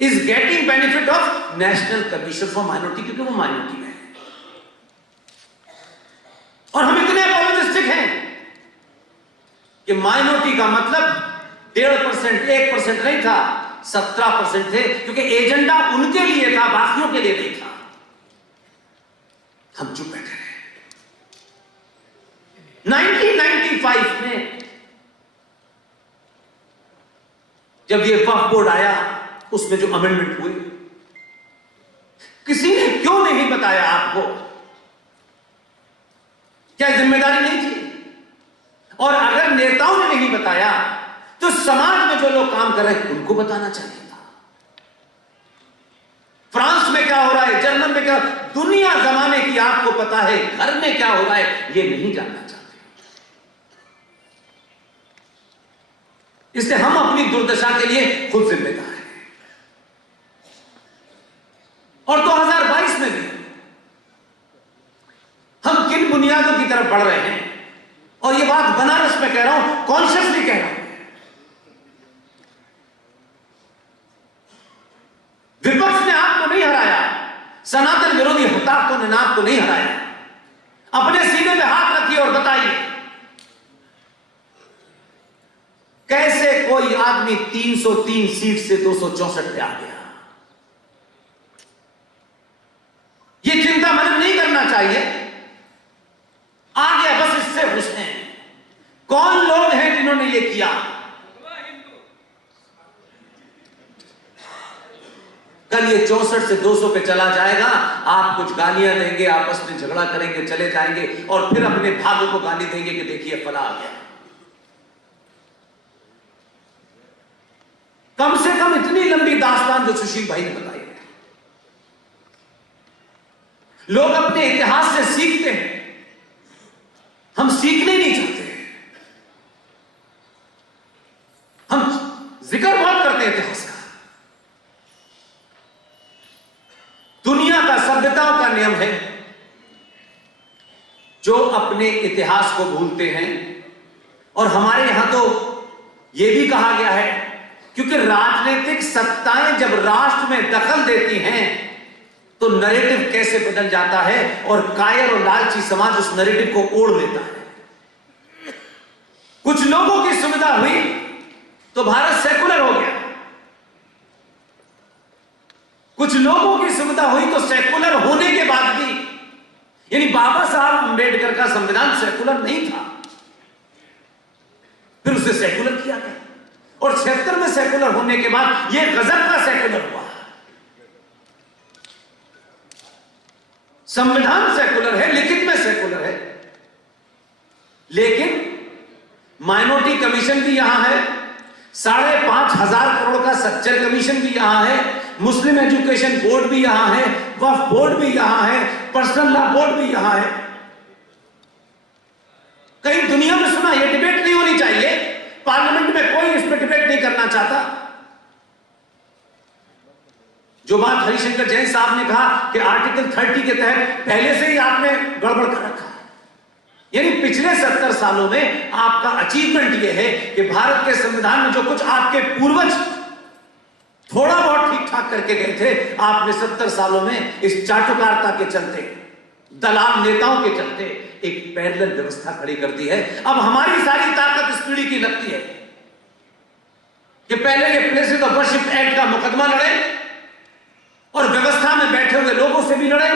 is getting benefit of national commission for minority, क्योंकि वो माइनॉरिटी में है। और हम इतने अपॉलोजिस्टिक हैं कि माइनॉरिटी का मतलब 1.5%, 1% नहीं था, 17% थे, क्योंकि एजेंडा उनके लिए था, बाकियों के लिए नहीं था। हम चुप बैठे रहे। 1995 में जब ये वक्फ बोर्ड आया, उसमें जो अमेंडमेंट हुए, किसी ने क्यों नहीं बताया आपको? क्या जिम्मेदारी नहीं थी? और अगर नेताओं ने नहीं बताया तो समाज में जो लोग काम कर रहे हैं उनको बताना चाहिए था। फ्रांस में क्या हो रहा है, जर्मन में क्या, दुनिया जमाने की आपको पता है, घर में क्या हो रहा है ये नहीं जानना चाहते। इसलिए हम अपनी दुर्दशा के लिए खुद जिम्मेदार हैं। और 2022 में भी हम किन बुनियादों की तरफ बढ़ रहे हैं, और ये बात बनारस में कह रहा हूं, कॉन्शियसली कह रहा हूं। विपक्ष ने आपको नहीं हराया, सनातन विरोधी हताशों ने आपको नहीं हराया। अपने सीने पे हाथ रखिए और बताइए कैसे कोई आदमी 303 सीट से 264 पे आ गया। ये चिंता मन नहीं करना चाहिए, आ गया बस, इससे खुश हैं। कौन लोग हैं जिन्होंने ये किया? कल ये 64 से 200 पे चला जाएगा, आप कुछ गालियां देंगे, आपस में झगड़ा करेंगे, चले जाएंगे और फिर अपने भाग्य को गाली देंगे कि देखिए फला आ गया। कम से कम इतनी लंबी दास्तान जो सुशील भाई ने बताई है, लोग अपने इतिहास से सीखते हैं, हम सीखने नहीं चाहते। हम जिक्र बहुत करते हैं इतिहास का। दुनिया का, सभ्यताओं का नियम है, जो अपने इतिहास को भूलते हैं। और हमारे यहां तो यह भी कहा गया है, क्योंकि राजनीतिक सत्ताएं जब राष्ट्र में दखल देती हैं तो नैरेटिव कैसे बदल जाता है और कायर और लालची समाज उस नैरेटिव को ओढ़ लेता है। कुछ लोगों की सुविधा हुई तो भारत सेकुलर हो गया, कुछ लोगों की सुविधा हुई तो सेकुलर होने के बाद भी, यानी बाबा साहब अंबेडकर का संविधान सेकुलर नहीं था, फिर उसे सेकुलर किया गया और 76 में सेकुलर होने के बाद यह गजब का सेकुलर हुआ। संविधान सेकुलर है, लिखित में सेकुलर है, लेकिन माइनॉरिटी कमीशन भी यहां है, 5,500 करोड़ का सच्चर कमीशन भी यहां है, मुस्लिम एजुकेशन बोर्ड भी यहां है, वक्फ बोर्ड भी यहां है, पर्सनल लॉ बोर्ड भी यहां है। कहीं दुनिया में सुना यह डिबेट नहीं होनी चाहिए, पार्लियामेंट में कोई इस पर डिबेट नहीं करना चाहता। जो बात हरिशंकर जैन साहब ने कहा कि आर्टिकल 30 के तहत पहले से ही आपने गड़बड़ कर रखा है, यानी पिछले 70 सालों में आपका अचीवमेंट यह है कि भारत के संविधान में जो कुछ आपके पूर्वज थोड़ा बहुत ठीक ठाक करके गए थे, आपने 70 सालों में इस चाटुकारिता के चलते, दलाल नेताओं के चलते एक पैरेलल व्यवस्था खड़ी कर दी है। अब हमारी सारी ताकत इस पीढ़ी की लगती है कि पहले ये प्लेसेस ऑफ वर्शिप एक्ट का मुकदमा लड़े और व्यवस्था में बैठे हुए लोगों से भी लड़े,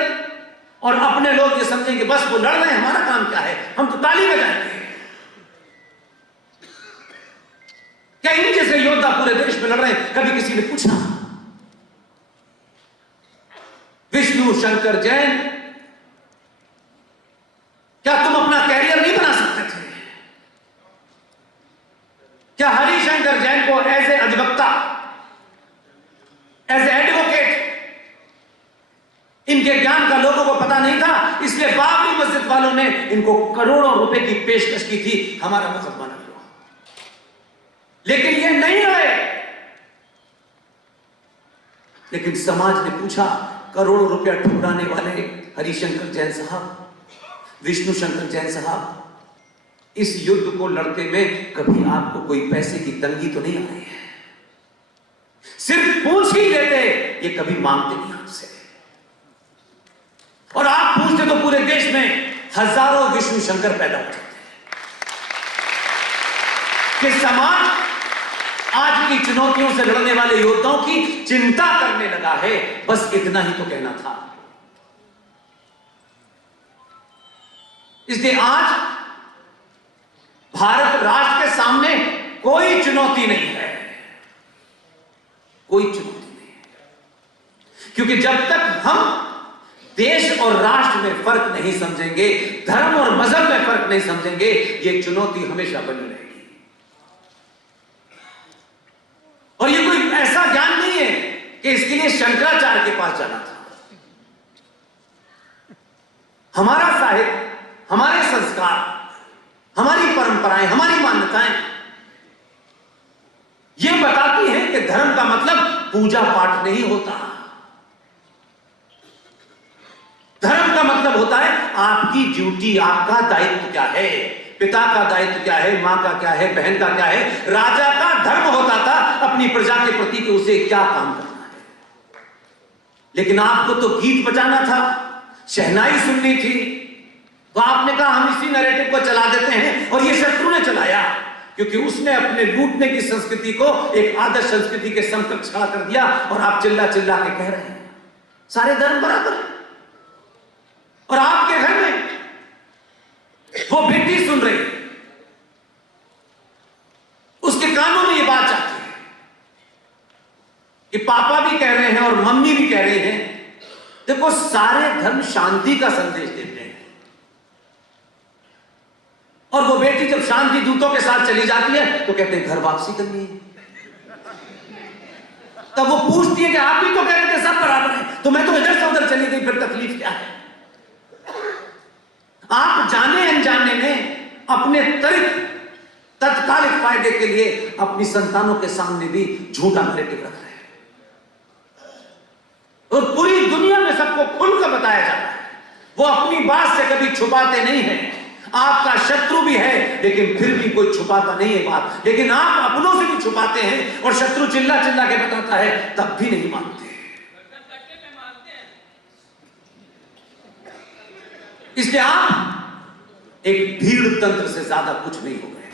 और अपने लोग ये समझेंगे बस वो लड़ रहे हैं, हमारा काम क्या है, हम तो ताली बजाएंगे। क्या इन जैसे योद्धा पूरे देश में लड़ रहे हैं? कभी किसी ने पूछा? विष्णु शंकर जैन, क्या तुम अपना कैरियर नहीं बना सकते थे? क्या हरिशंकर जैन को एज ए अधिवक्ता, एज ए एडवोकेट, इनके ज्ञान का लोगों को पता नहीं था, इसलिए बाबरी मस्जिद वालों ने इनको करोड़ों रुपए की पेशकश की थी, हमारा मुकदमा न लो। लेकिन ये नहीं लड़े। लेकिन समाज ने पूछा, करोड़ों रुपया ठुकराने वाले हरिशंकर जैन साहब, विष्णु शंकर जैन साहब, इस युद्ध को लड़ते में कभी आपको कोई पैसे की तंगी तो नहीं आई है? सिर्फ पूछ ही लेते, ये कभी मांगते नहीं आपसे। और आप पूछते तो पूरे देश में हजारों विष्णु शंकर पैदा हो जाते कि समाज आज की चुनौतियों से लड़ने वाले योद्धाओं की चिंता करने लगा है। बस इतना ही तो कहना था। इसलिए आज भारत राष्ट्र के सामने कोई चुनौती नहीं है, कोई चुनौती नहीं है, क्योंकि जब तक हम देश और राष्ट्र में फर्क नहीं समझेंगे, धर्म और मजहब में फर्क नहीं समझेंगे, यह चुनौती हमेशा बनी रहेगी। और यह कोई ऐसा ज्ञान नहीं है कि इसके लिए शंकराचार्य के पास जाना था। हमारा साहित्य, हमारे संस्कार, हमारी परंपराएं, हमारी मान्यताएं यह बताती हैं कि धर्म का मतलब पूजा पाठ नहीं होता। धर्म का मतलब होता है आपकी ड्यूटी, आपका दायित्व क्या है, पिता का दायित्व क्या है, मां का क्या है, बहन का क्या है। राजा का धर्म होता था अपनी प्रजा के प्रति कि उसे क्या काम करना है। लेकिन आपको तो गीत बजाना था, शहनाई सुननी थी, तो आपने कहा हम इसी नैरेटिव को चला देते हैं, और ये शत्रु ने चलाया, क्योंकि उसने अपने लूटने की संस्कृति को एक आदर्श संस्कृति के समकक्ष खड़ा कर दिया। और आप चिल्ला चिल्ला के कह रहे हैं सारे धर्म बराबर है, और आपके घर में वो बेटी सुन रही, उसके कानों में ये बात जाती है कि पापा भी कह रहे हैं और मम्मी भी कह रही हैं, देखो सारे धर्म शांति का संदेश देते हैं। और वो बेटी जब शांति दूतों के साथ चली जाती है तो कहते हैं घर वापसी करनी है। तब वो पूछती है कि आप भी तो कह रहे थे सब बराबर है, तो मैं तो इधर से उधर चली गई, फिर तकलीफ क्या है? आप जाने अनजाने में अपने त्वरित तत्कालिक फायदे के लिए अपनी संतानों के सामने भी झूठा नैरेटिव रख रहे हैं, और पूरी दुनिया में सबको खुलकर बताया जाता है। वो अपनी बात से कभी छुपाते नहीं हैं। आपका शत्रु भी है लेकिन फिर भी कोई छुपाता नहीं है बात, लेकिन आप अपनों से भी छुपाते हैं, और शत्रु चिल्ला चिल्ला के बताता है तब भी नहीं मानते। इसलिए आप एक भीड़ तंत्र से ज्यादा कुछ नहीं हो गए।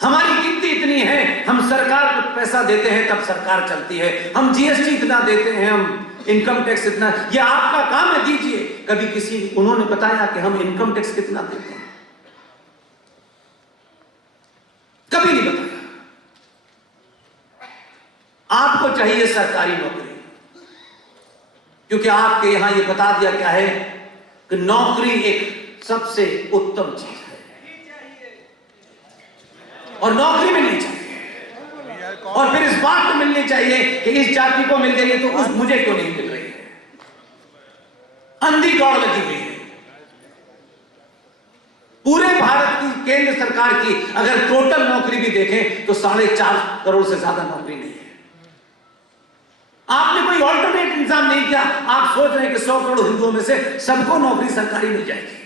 हमारी गिनती इतनी है, हम सरकार को पैसा देते हैं तब सरकार चलती है, हम जीएसटी इतना देते हैं, हम इनकम टैक्स इतना, ये आपका काम है, दीजिए। कभी किसी उन्होंने बताया कि हम इनकम टैक्स कितना देते हैं? कभी नहीं बताया। आपको चाहिए सरकारी नौकरी, क्योंकि आपके यहां ये बता दिया क्या है कि नौकरी एक सबसे उत्तम चीज है और नौकरी मिलनी चाहिए, और फिर इस बात को मिलनी चाहिए कि इस जाति को मिल गई है तो उस मुझे क्यों नहीं मिल रही है। अंधी दौड़ लगी हुई है पूरे भारत की। केंद्र सरकार की अगर टोटल नौकरी भी देखें तो 4.5 करोड़ से ज्यादा नौकरी नहीं है। आपने कोई ऑल्टरनेट इंतजाम नहीं किया। आप सोच रहे हैं कि 100 करोड़ हिंदुओं में से सबको नौकरी सरकारी मिल जाएगी।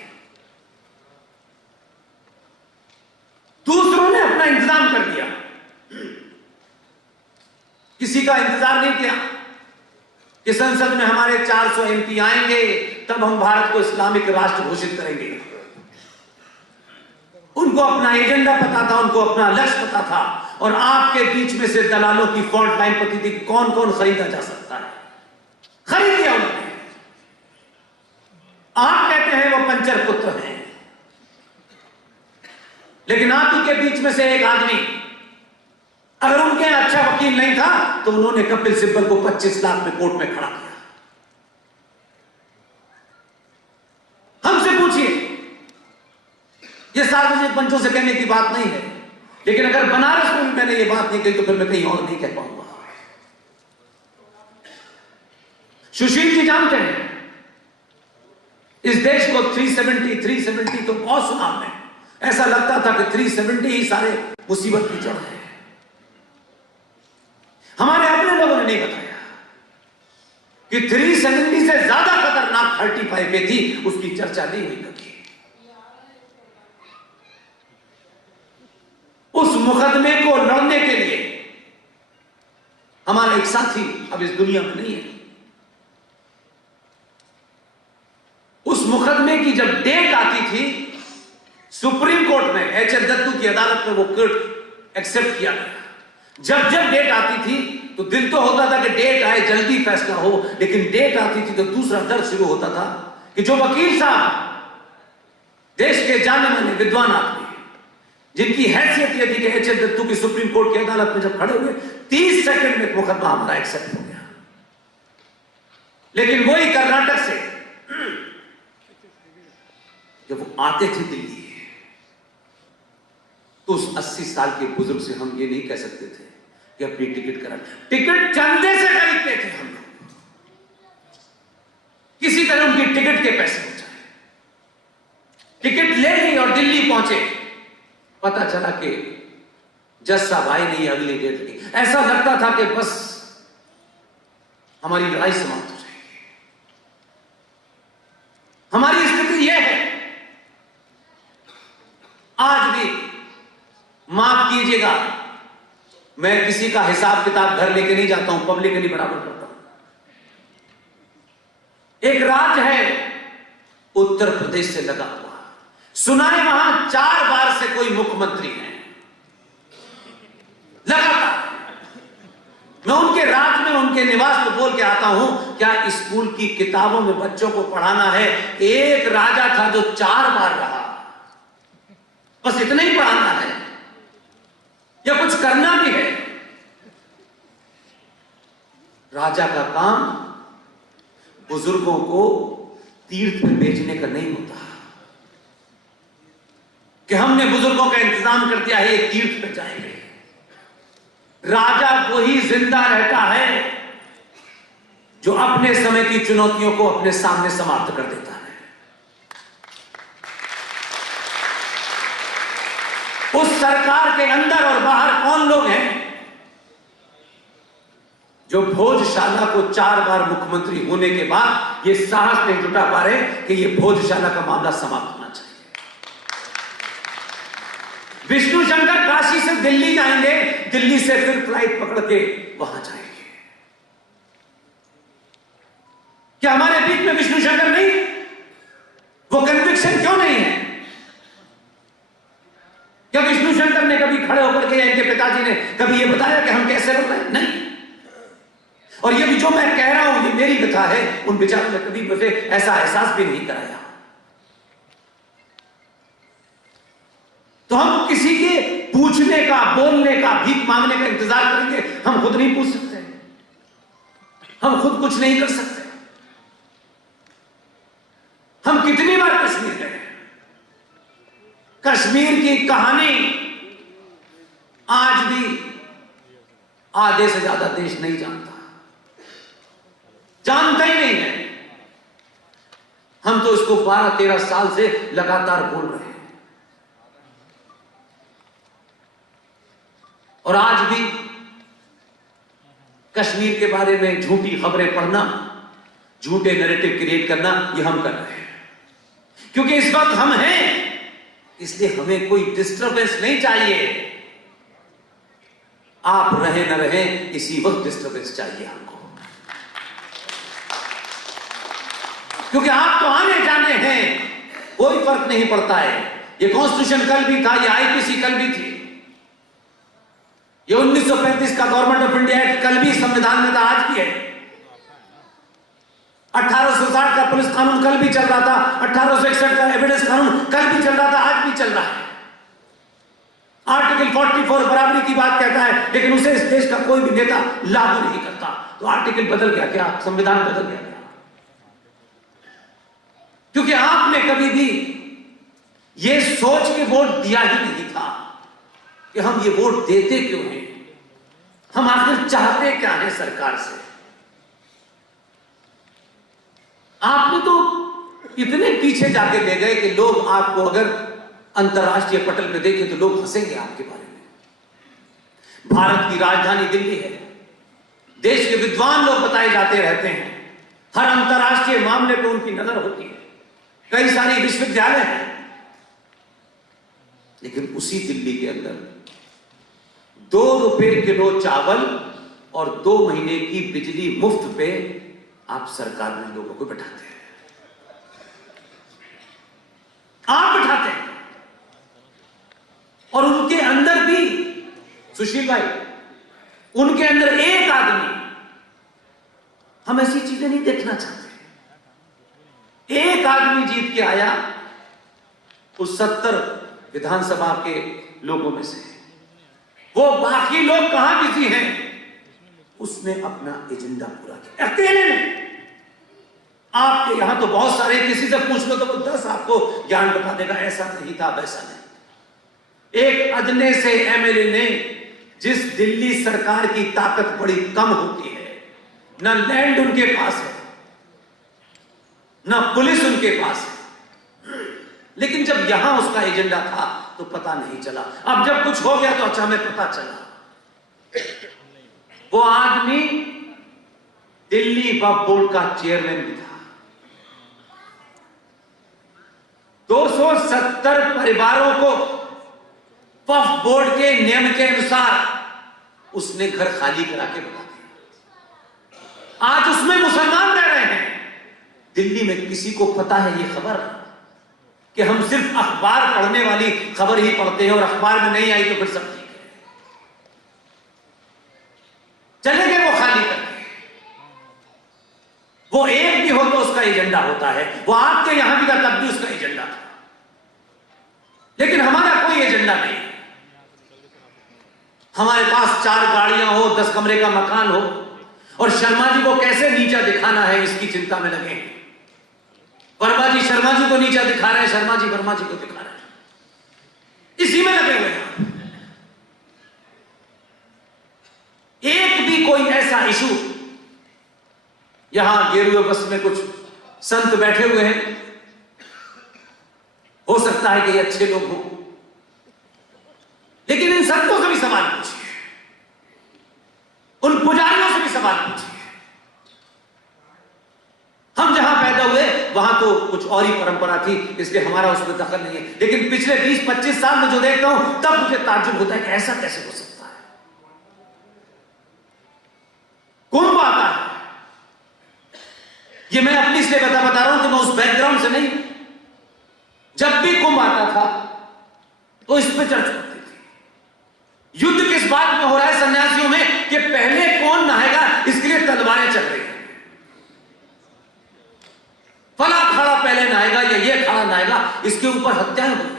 दूसरों ने अपना इंतजाम कर दिया, किसी का इंतजार नहीं किया कि संसद में हमारे 400 एमपी आएंगे तब हम भारत को इस्लामिक राष्ट्र घोषित करेंगे। उनको अपना एजेंडा पता था, उनको अपना लक्ष्य पता था, और आपके बीच में से दलालों की फॉल्ट लाइन पती थी कि कौन कौन खरीदा जा सकता है। खरीद लिया उन्होंने। आप कहते हैं वो पंचर पुत्र हैं, लेकिन आप ही के बीच में से एक आदमी, अगर उनके अच्छा वकील नहीं था तो उन्होंने कपिल सिब्बल को 25 लाख में कोर्ट में खड़ा किया। हमसे पूछिए, यह सार्वजनिक मंचों से कहने की बात नहीं है, लेकिन अगर बनारस में मैंने ये बात नहीं कही तो फिर मैं कहीं और नहीं कह पाऊंगा। सुशील जी जानते हैं इस देश को 370 तो बहुत सुना हमने। ऐसा लगता था कि 370 ही सारे मुसीबत की जड़ है। हमारे अपने लोगों ने नहीं बताया कि 370 से ज्यादा खतरनाक 35 पे थी, उसकी चर्चा नहीं हुई कभी। उस मुकदमे को लड़ने के लिए हमारा एक साथी अब इस दुनिया में नहीं है। उस मुकदमे की जब डेट आती थी सुप्रीम कोर्ट में, एच.एफ. दत्तू की अदालत में वो कोर्ट एक्सेप्ट किया गया। जब जब डेट आती थी तो दिल तो होता था कि डेट आए, जल्दी फैसला हो, लेकिन डेट आती थी तो दूसरा दर्द शुरू होता था कि जो वकील साहब देश के जाने माने विद्वान आदमी, जिनकी हैसियत यह थी कि एच.एफ. दत्तू की सुप्रीम कोर्ट की अदालत में जब खड़े हुए 30 सेकंड में मुकदमा हमारा एक्सेप्ट हो गया। लेकिन वही कर्नाटक से जब वो आते थे दिल्ली तो उस 80 साल के बुजुर्ग से हम ये नहीं कह सकते थे कि अपनी टिकट करा। टिकट चंदे से खरीदते थे हम लोग, किसी तरह उनकी टिकट के पैसे हो जाए। टिकट ले ली और दिल्ली पहुंचे, पता चला कि जज साहब आए नहीं अगली डेट की। ऐसा लगता था कि बस हमारी लड़ाई समाप्त हो जाएगी। हमारी स्थिति यह है आज भी। माफ कीजिएगा, मैं किसी का हिसाब किताब घर लेके नहीं जाता हूं, पब्लिकली बराबर करता हूं। एक राज्य है उत्तर प्रदेश से लगा हुआ, सुना है वहां 4 बार से कोई मुख्यमंत्री है लगातार। मैं उनके राज्य में उनके निवास में बोल के आता हूं, क्या स्कूल की किताबों में बच्चों को पढ़ाना है? एक राजा था जो 4 बार रहा, बस इतना ही पढ़ाना है या कुछ करना भी है? राजा का काम बुजुर्गों को तीर्थ में भेजने का नहीं होता कि हमने बुजुर्गों का इंतजाम कर दिया है ये तीर्थ पे जाएंगे। राजा वही जिंदा रहता है जो अपने समय की चुनौतियों को अपने सामने समाप्त कर देता है। उस सरकार के अंदर और बाहर कौन लोग हैं जो भोजशाला को 4 बार मुख्यमंत्री होने के बाद ये साहस नहीं जुटा पा रहे कि ये भोजशाला का मामला समाप्त होना चाहिए? विष्णु शंकर काशी से दिल्ली जाएंगे, दिल्ली से फिर फ्लाइट पकड़ के वहां जाएंगे। क्या हमारे बीच में विष्णु शंकर नहीं? वो कन्विक्शन क्यों नहीं है? क्या विष्णु शंकर ने कभी खड़े और ये भी जो मैं कह रहा हूं ये मेरी कथा है, उन बेचारों ने कभी मुझे ऐसा एहसास भी नहीं कराया। तो हम किसी के पूछने का, बोलने का, भीख मांगने का इंतजार करेंगे? हम खुद नहीं पूछ सकते, हम खुद कुछ नहीं कर सकते। हम कितनी बार कश्मीर गए, कश्मीर की कहानी आज भी आधे से ज्यादा देश नहीं जानता, जानता ही नहीं है। हम तो इसको 12-13 साल से लगातार बोल रहे हैं, और आज भी कश्मीर के बारे में झूठी खबरें पढ़ना, झूठे नैरेटिव क्रिएट करना, ये हम कर रहे हैं। क्योंकि इस वक्त हम हैं, इसलिए हमें कोई डिस्टरबेंस नहीं चाहिए। आप रहे न रहे, इसी वक्त डिस्टरबेंस चाहिए हमको, क्योंकि आप तो आने जाने हैं, कोई फर्क नहीं पड़ता है। ये कॉन्स्टिट्यूशन कल भी था, ये आईपीसी कल भी थी, ये 1935 का गवर्नमेंट ऑफ इंडिया एक्ट कल भी संविधान में था, आज भी है। 1860 का पुलिस कानून कल भी चल रहा था, 1861 का एविडेंस कानून कल भी चल रहा था, आज भी चल रहा है। आर्टिकल 44 बराबरी की बात कहता है, लेकिन उसे इस देश का कोई भी नेता लागू नहीं करता। तो आर्टिकल बदल गया क्या? संविधान बदल गया क्या? क्योंकि आपने कभी भी यह सोच के वोट दिया ही नहीं था कि हम ये वोट देते क्यों हैं, हम आखिर चाहते क्या है सरकार से। आपने तो इतने पीछे जाके ले गए कि लोग आपको अगर अंतरराष्ट्रीय पटल पे देखें तो लोग हंसेंगे आपके बारे में। भारत की राजधानी दिल्ली है, देश के विद्वान लोग बताए जाते रहते हैं, हर अंतरराष्ट्रीय मामले पे उनकी नजर होती है, कई सारी विश्वविद्यालय हैं, लेकिन उसी दिल्ली के अंदर 2 रुपए किलो चावल और 2 महीने की बिजली मुफ्त पे आप सरकार में लोगों को बैठाते हैं, आप बैठाते हैं। और उनके अंदर भी सुशील भाई, उनके अंदर एक आदमी, हम ऐसी चीजें नहीं देखना चाहते। एक आदमी जीत के आया उस 70 विधानसभा के लोगों में से, वो बाकी लोग कहां बिजी हैं, उसने अपना एजेंडा पूरा किया अकेले ने। आपके यहां तो बहुत सारे, किसी से पूछ लो तो वो 10 आपको ज्ञान बता देगा, ऐसा नहीं था, वैसा नहीं। एक अदने से एमएलए ने, जिस दिल्ली सरकार की ताकत बड़ी कम होती है, ना लैंड उनके पास है, ना पुलिस उनके पास है, लेकिन जब यहां उसका एजेंडा था तो पता नहीं चला। अब जब कुछ हो गया तो अच्छा हमें पता चला। वो आदमी दिल्ली वक्फ बोर्ड का चेयरमैन भी था। 270 परिवारों को वक्फ बोर्ड के नियम के अनुसार उसने घर खाली करा के बता दिया। आज उसमें मुसलमान रह रहे हैं। दिल्ली में किसी को पता है ये खबर कि हम सिर्फ अखबार पढ़ने वाली खबर ही पढ़ते हैं और अखबार में नहीं आई तो फिर सब ठीक है, चले गए वो खाली करके। वो एक भी हो तो उसका एजेंडा होता है, वो आपके यहां भी था तब भी उसका एजेंडा था, लेकिन हमारा कोई एजेंडा नहीं। हमारे पास 4 गाड़ियां हो, 10 कमरे का मकान हो, और शर्मा जी को कैसे नीचा दिखाना है इसकी चिंता में लगे। वर्मा जी शर्मा जी को नीचा दिखा रहे हैं, शर्मा जी वर्मा जी को दिखा रहे हैं, इसी में लगे हुए हैं। एक भी कोई ऐसा इशू, यहां गेरुए बस में कुछ संत बैठे हुए हैं, हो सकता है कि ये अच्छे लोग हों, लेकिन इन संतों से भी सवाल पूछिए, उन पुजारियों से भी सवाल पूछिए। हम जहां पैदा हुए वहां तो कुछ और ही परंपरा थी, इसलिए हमारा उसमें दखल नहीं है, लेकिन पिछले 20-25 साल में जो देखता हूं तब मुझे ताज्जुब होता है कि ऐसा कैसे हो सकता है। कुंभ आता है, ये मैं अपनी इसलिए बता रहा हूं कि मैं उस बैकग्राउंड से नहीं। जब भी कुंभ आता था तो इस पे चर्चा होती थी। युद्ध किस बात में हो रहा है सन्यासियों में कि पहले कौन नहाएगा, इसके लिए तलवारें तलवारें चल रही हैं। फला अखाड़ा पहले नहाएगा या ये अखाड़ा नहाएगा, इसके ऊपर हत्याएं हो रही हैं।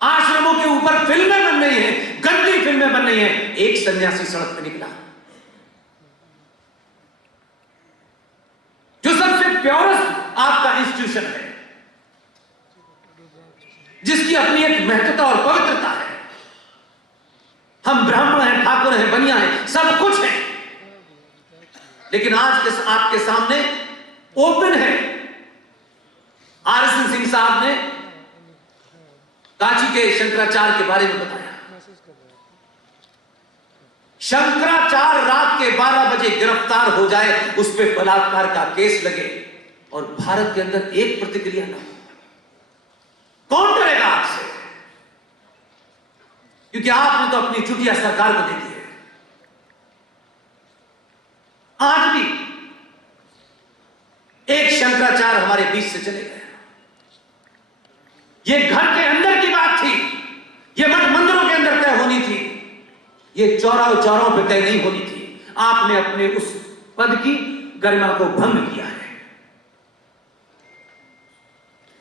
आश्रमों के ऊपर फिल्में बन रही हैं, गंदी फिल्में बन रही हैं। एक सन्यासी सड़क पे निकला जो सबसे प्योरेस्ट आपका इंस्टीट्यूशन है, जिसकी अपनी एक महत्वता और पवित्रता है। हम ब्राह्मण हैं, ठाकुर हैं, बनिया हैं, सब कुछ है, लेकिन आज के आपके सामने ओपन है। RSN सिंह साहब ने कांची के शंकराचार्य के बारे में बताया। शंकराचार्य रात के 12 बजे गिरफ्तार हो जाए, उस पर बलात्कार का केस लगे और भारत के अंदर एक प्रतिक्रिया ना हो। कौन डरेगा आपसे? क्योंकि आपने तो अपनी चुटिया सरकार को दे दी है। आज भी एक शंकराचार्य हमारे बीच से चले गए। ये घर के अंदर की बात थी, ये मठ मंदिरों के अंदर तय होनी थी, ये चौराहों पे तय नहीं होनी थी। आपने अपने उस पद की गरिमा को भंग किया है।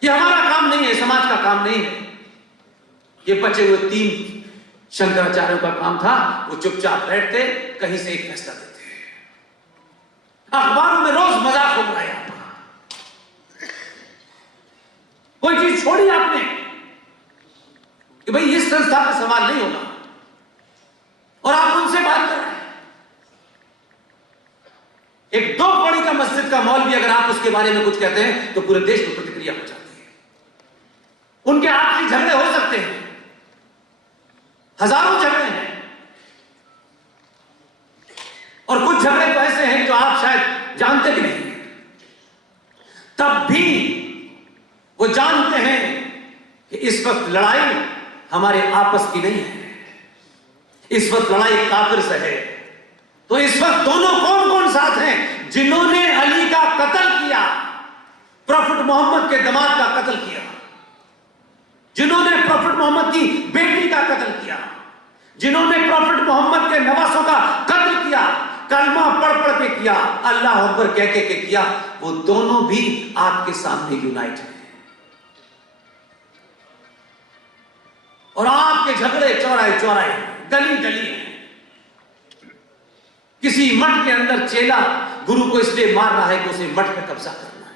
ये हमारा काम नहीं है, समाज का काम नहीं है। ये बचे हुए 3 शंकराचार्यों का काम था। वो चुपचाप बैठते, कहीं से एक फैसला देते। अखबारों में रोज मजाक हो रहा है। कोई चीज छोड़ी आपने कि भाई इस संस्था का सवाल नहीं होगा, और आप उनसे बात कर रहे हैं। एक 2 कौड़ी का मस्जिद का मौलवी अगर आप उसके बारे में कुछ कहते हैं तो पूरे देश में प्रतिक्रिया हो जाती है। उनके आपसी झगड़े हो सकते हैं, हजारों झगड़े हैं, और कुछ झगड़े तो ऐसे हैं जो आप शायद जानते भी नहीं। तब भी वो जानते हैं कि इस वक्त लड़ाई हमारे आपस की नहीं है, इस वक्त लड़ाई काफिर से है। तो इस वक्त दोनों कौन कौन साथ हैं? जिन्होंने अली का कत्ल किया, प्रॉफिट मोहम्मद के दामाद का कत्ल किया, जिन्होंने प्रॉफिट मोहम्मद की बेटी का कत्ल किया, जिन्होंने प्रॉफिट मोहम्मद के नवासों का कत्ल किया, कलमा पढ़ के किया, अल्लाह अकबर कह के किया, वो दोनों भी आपके सामने यूनाइट हैं। और आपके झगड़े चौराहे गली हैं। किसी मठ के अंदर चेला गुरु को इसलिए मार रहा है कि उसे मठ पे कब्जा करना है।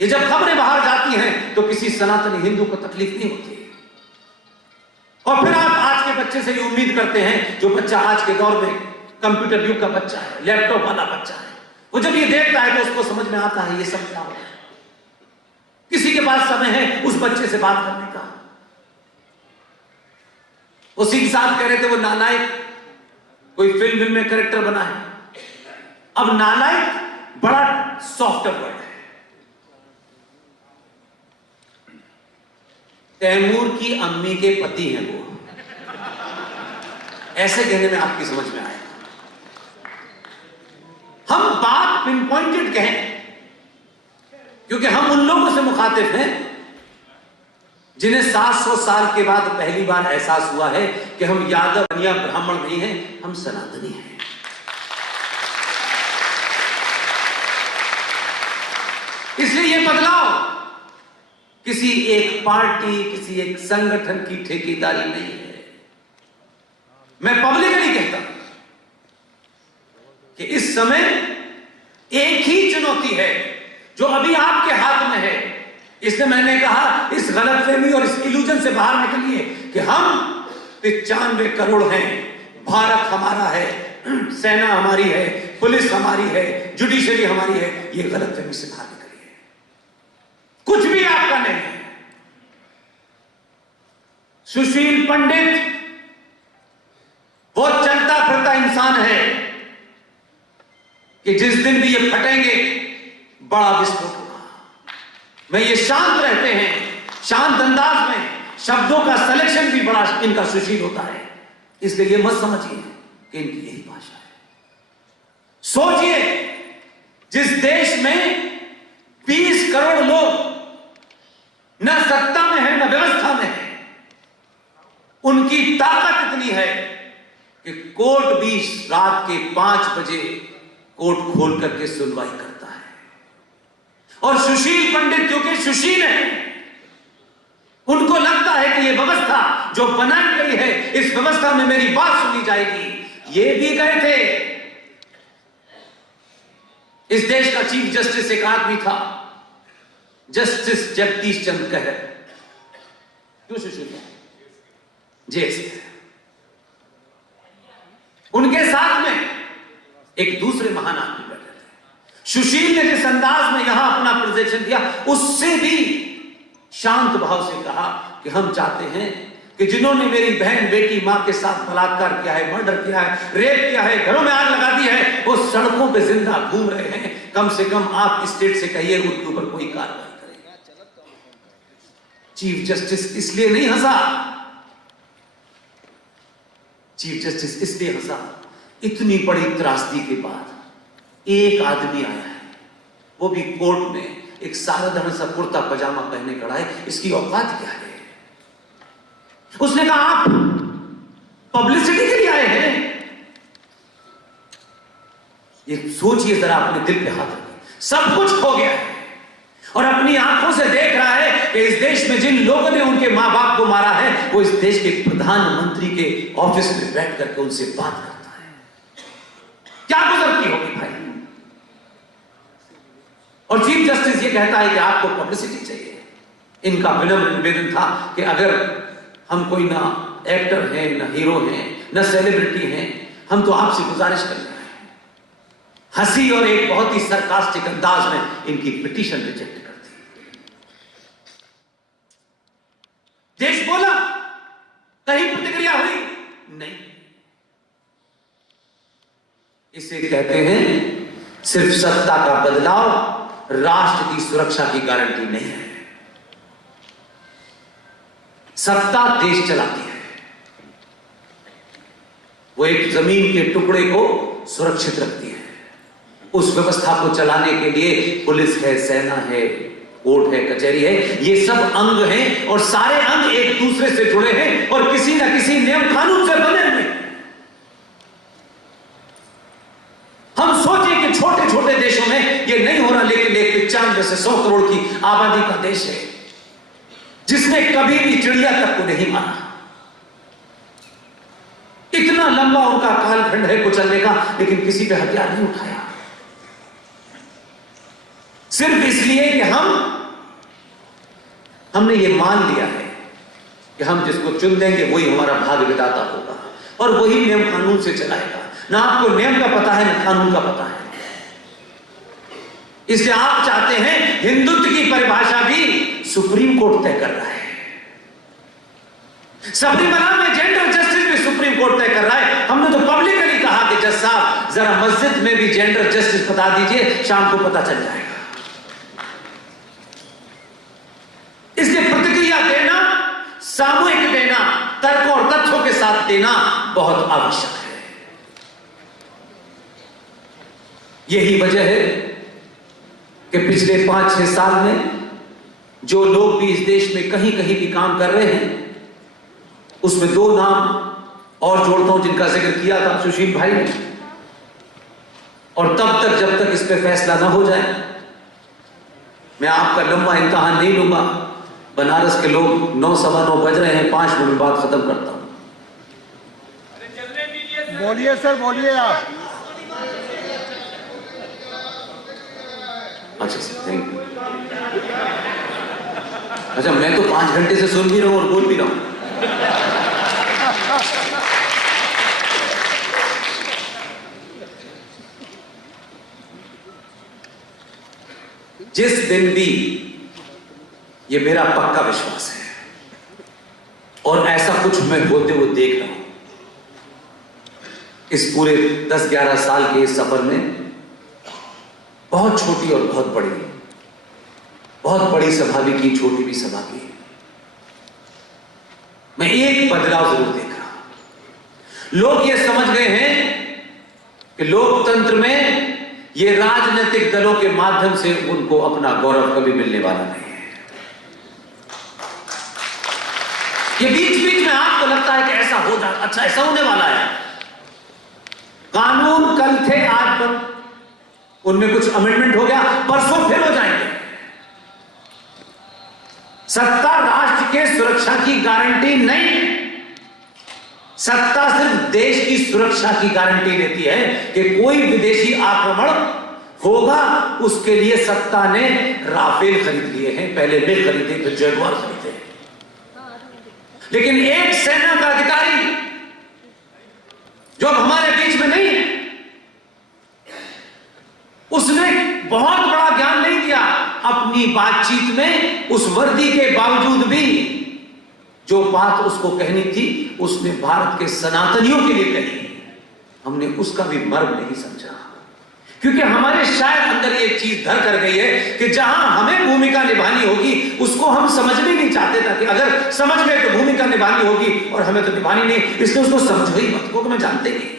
ये जब खबरें बाहर जाती हैं तो किसी सनातनी हिंदू को तकलीफ नहीं होती। और फिर आप आज के बच्चे से ये उम्मीद करते हैं, जो बच्चा आज के दौर में कंप्यूटर युग का बच्चा है, लैपटॉप वाला बच्चा है, वो जब ये देखता है तो उसको समझ में आता है ये सब क्या हो रहा है। किसी के पास समय है उस बच्चे से बात करने का। वो सिंह साहब कह रहे थे वो नालायक कोई फिल्म में कैरेक्टर बना है। अब नालायक बड़ा सॉफ्ट वर्ड है। तैमूर की अम्मी के पति हैं वो, ऐसे कहने में आपकी समझ में आएगा। हम बात पिन पॉइंटेड कहें क्योंकि हम उन लोगों से मुखातिब हैं जिन्हें 700 साल के बाद पहली बार एहसास हुआ है कि हम यादव या ब्राह्मण नहीं हैं, हम सनातनी हैं। इसलिए यह बदलाव किसी एक पार्टी, किसी एक संगठन की ठेकेदारी नहीं है। मैं पब्लिकली कहता हूं कि इस समय एक ही चुनौती है जो अभी आपके हाथ में है। इसलिए मैंने कहा इस गलतफहमी और इस इल्यूजन से बाहर निकलिए कि हम 95 करोड़ हैं, भारत हमारा है, सेना हमारी है, पुलिस हमारी है, जुडिशरी हमारी है। ये गलतफहमी से बाहर निकलिए। कुछ भी आपका नहीं है। सुशील पंडित वो चलता फिरता इंसान है कि जिस दिन भी ये फटेंगे बड़ा विस्फोट होगा। मैं ये शांत रहते हैं, शांत अंदाज में शब्दों का सिलेक्शन भी बड़ा इनका सुशील होता है। इसलिए ये मत समझिए कि इनकी यही भाषा है। सोचिए जिस देश में 20 करोड़ लोग न सत्ता में है न व्यवस्था में है, उनकी ताकत इतनी है कि कोर्ट भी रात के 5 बजे कोर्ट खोल करके सुनवाई करता है। और सुशील पंडित जो कि सुशील है, उनको लगता है कि यह व्यवस्था जो बनाई गई है, इस व्यवस्था में मेरी बात सुनी जाएगी। ये भी गए थे। इस देश का चीफ जस्टिस एक आदमी था, जस्टिस जगदीश चंद्र कहर। क्यों सुशील? जी, उनके साथ में एक दूसरे महान आदमी बैठे थे। सुशील ने जिस अंदाज में यहां अपना प्रेजेंटेशन दिया, उससे भी शांत भाव से कहा कि हम चाहते हैं कि जिन्होंने मेरी बहन बेटी मां के साथ बलात्कार किया है, मर्डर किया है, रेप किया है, घरों में आग लगा दी है, वो सड़कों पे जिंदा घूम रहे हैं। कम से कम आप स्टेट से कहिए उनके ऊपर कोई कार्रवाई करें। चीफ जस्टिस इसलिए नहीं हंसा, चीफ जस्टिस इसलिए हंसा, इतनी बड़ी त्रासदी के बाद एक आदमी आया है, वो भी कोर्ट में एक साधारण सा कुर्ता पजामा पहने खड़ा है। इसकी औकात क्या है? उसने कहा आप पब्लिसिटी के लिए आए हैं? ये सोचिए जरा, अपने दिल पे हाथ रखिए। सब कुछ हो गया है और अपनी आंखों से देख रहा है कि इस देश में जिन लोगों ने उनके मां बाप को मारा है, वो इस देश के प्रधानमंत्री के ऑफिस में बैठ करके उनसे बात करता है। क्या गुजरती होगी भाई? और चीफ जस्टिस ये कहता है कि आपको पब्लिसिटी चाहिए। इनका विनम्र निवेदन था कि अगर हम कोई ना एक्टर हैं, ना हीरो हैं, ना सेलिब्रिटी हैं, हम तो आपसे गुजारिश कर रहे हैं। हंसी और एक बहुत ही सरकास्टिक अंदाज में इनकी पिटीशन रिजेक्ट कर दी। देश बोला, कहीं प्रतिक्रिया हुई नहीं। इसे कहते हैं सिर्फ सत्ता का बदलाव राष्ट्र की सुरक्षा की गारंटी नहीं है। सत्ता देश चलाती है, वो एक जमीन के टुकड़े को सुरक्षित रखती है। उस व्यवस्था को चलाने के लिए पुलिस है, सेना है, कोर्ट है, कचहरी है, ये सब अंग हैं और सारे अंग एक दूसरे से जुड़े हैं और किसी ना किसी नियम कानून से बने हुए। हम सोचें कि छोटे छोटे देशों में ये नहीं हो रहा, लेकिन एक 95 से 100 करोड़ की आबादी का देश है जिसने कभी भी चिड़िया तक को नहीं मारा। इतना लंबा उनका कालखंड है कुचलने का, लेकिन किसी पे हथियार नहीं उठाया। सिर्फ इसलिए कि हमने ये मान लिया है कि हम जिसको चुन देंगे वही हमारा भाग्य विधाता होगा और वही नियम कानून से चलाएगा। ना आपको नियम का पता है, ना कानून का पता है। इसलिए आप चाहते हैं हिंदुत्व की परिभाषा भी सुप्रीम कोर्ट तय कर रहा है। सबरीमला में जेंडर जस्टिस भी सुप्रीम कोर्ट तय कर रहा है। हमने तो पब्लिकली कहा कि जज साहब जरा मस्जिद में भी जेंडर जस्टिस बता दीजिए, शाम को पता चल जाएगा। इसलिए प्रतिक्रिया देना, सामूहिक देना, तर्क और तथ्यों के साथ देना बहुत आवश्यक है। यही वजह है कि पिछले 5-6 साल में जो लोग भी इस देश में कहीं कहीं भी काम कर रहे हैं, उसमें 2 नाम और जोड़ता हूं जिनका जिक्र किया था सुशील भाई ने। और तब तक जब तक इस पर फैसला ना हो जाए, मैं आपका लंबा इम्तिहान नहीं लूंगा। बनारस के लोग 9:15 बज रहे हैं, 5 मिनट बाद खत्म करता हूं। बोलिए सर, बोलिए आप। अच्छा सर, थैंक यू। अच्छा, मैं तो 5 घंटे से सुन भी रहा हूं और बोल भी रहा हूं। जिस दिन भी, ये मेरा पक्का विश्वास है और ऐसा कुछ मैं होते हुए देख रहा हूं इस पूरे 10-11 साल के इस सफर में, बहुत छोटी और बहुत बड़ी सभा भी की, छोटी भी सभा की, मैं एक बदलाव जरूर देख रहा हूं। लोग ये समझ गए हैं कि लोकतंत्र में ये राजनीतिक दलों के माध्यम से उनको अपना गौरव कभी मिलने वाला नहीं है। ये बीच बीच में आपको लगता है कि ऐसा हो जाए, अच्छा ऐसा होने वाला है, उनमें कुछ अमेंडमेंट हो गया, परसों फिर हो जाएंगे। सत्ता राष्ट्र के सुरक्षा की गारंटी नहीं, सत्ता सिर्फ देश की सुरक्षा की गारंटी देती है कि कोई विदेशी आक्रमण होगा, उसके लिए सत्ता ने राफेल खरीद लिए हैं, पहले वे खरीदे फिर जगुआर खरीदे। लेकिन एक सेना का अधिकारी जो अब हमारे बीच में नहीं है, उसने बहुत बड़ा ज्ञान नहीं दिया अपनी बातचीत में, उस वर्दी के बावजूद भी जो बात उसको कहनी थी उसने भारत के सनातनियों के लिए कही। हमने उसका भी मर्म नहीं समझा, क्योंकि हमारे शायद अंदर ये चीज धर कर गई है कि जहां हमें भूमिका निभानी होगी उसको हम समझने नहीं चाहते था, कि अगर समझ गए तो भूमिका निभानी होगी और हमें तो निभानी नहीं, इसलिए उसको समझो ही मत, को मैं जानते नहीं।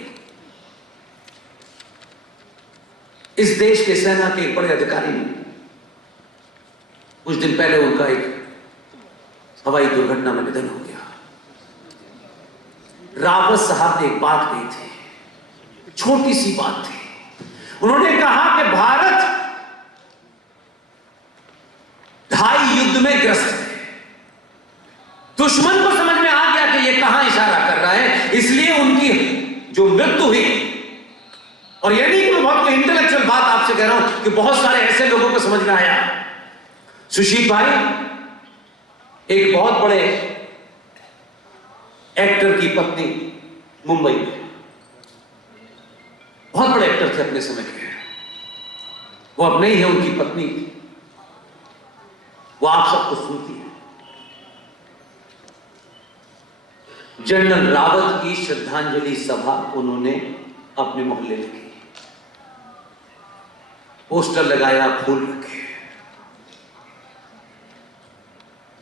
इस देश के सेना के एक बड़े अधिकारी ने कुछ दिन पहले उनका एक हवाई दुर्घटना में निधन हो गया। रावत साहब ने एक बात कही थी, छोटी सी बात थी। उन्होंने कहा कि भारत ढाई युद्ध में ग्रस्त है। दुश्मन को समझ में आ गया कि यह कहां इशारा कर रहा है, इसलिए उनकी जो मृत्यु हुई, और यह नहीं कि मैं बहुत इंटेलेक्चुअल बात आपसे कह रहा हूं कि बहुत सारे ऐसे लोगों को समझ में आया। सुशील भाई एक बहुत बड़े एक्टर की पत्नी मुंबई में, बहुत बड़े एक्टर थे अपने समय के, वो अब नहीं है, उनकी पत्नी थी, वो आप सबको सुनती है। जनरल रावत की श्रद्धांजलि सभा उन्होंने अपने मोहल्ले में की, पोस्टर लगाया, फूल रखे,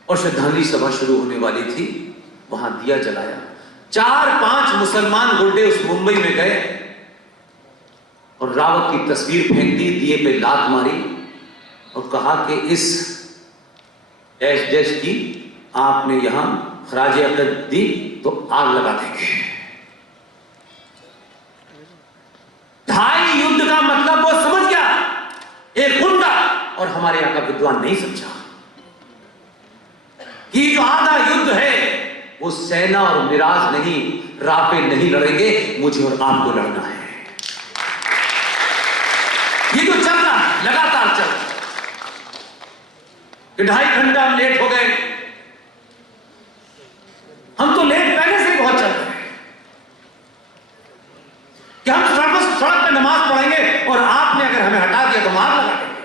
और श्रद्धांजलि सभा शुरू होने वाली थी, वहां दिया जलाया। 4-5 मुसलमान गुंडे उस मुंबई में गए और रावत की तस्वीर फेंक दी, दिए पे लात मारी और कहा कि इस ऐश देश की आपने यहां खराजे अक़ीदत दी तो आग लगा देंगे। 2.5 युद्ध का मतलब वो समझ गया, एक गुंडा, और हमारे यहां का विद्वान नहीं समझा कि जो आधा युद्ध है वो सेना और मिराज नहीं, राफेल नहीं लड़ेंगे, मुझे और आपको लड़ना है। ये जो चल रहा है लगातार चल रहा है कि 2.5 घंटा हम लेट हो गए, हम तो लेट पहले से ही बहुत चल रहे हैं कि हम सड़क पे नमाज पढ़ेंगे और आपने अगर हमें हटा दिया तो मार लगा देंगे।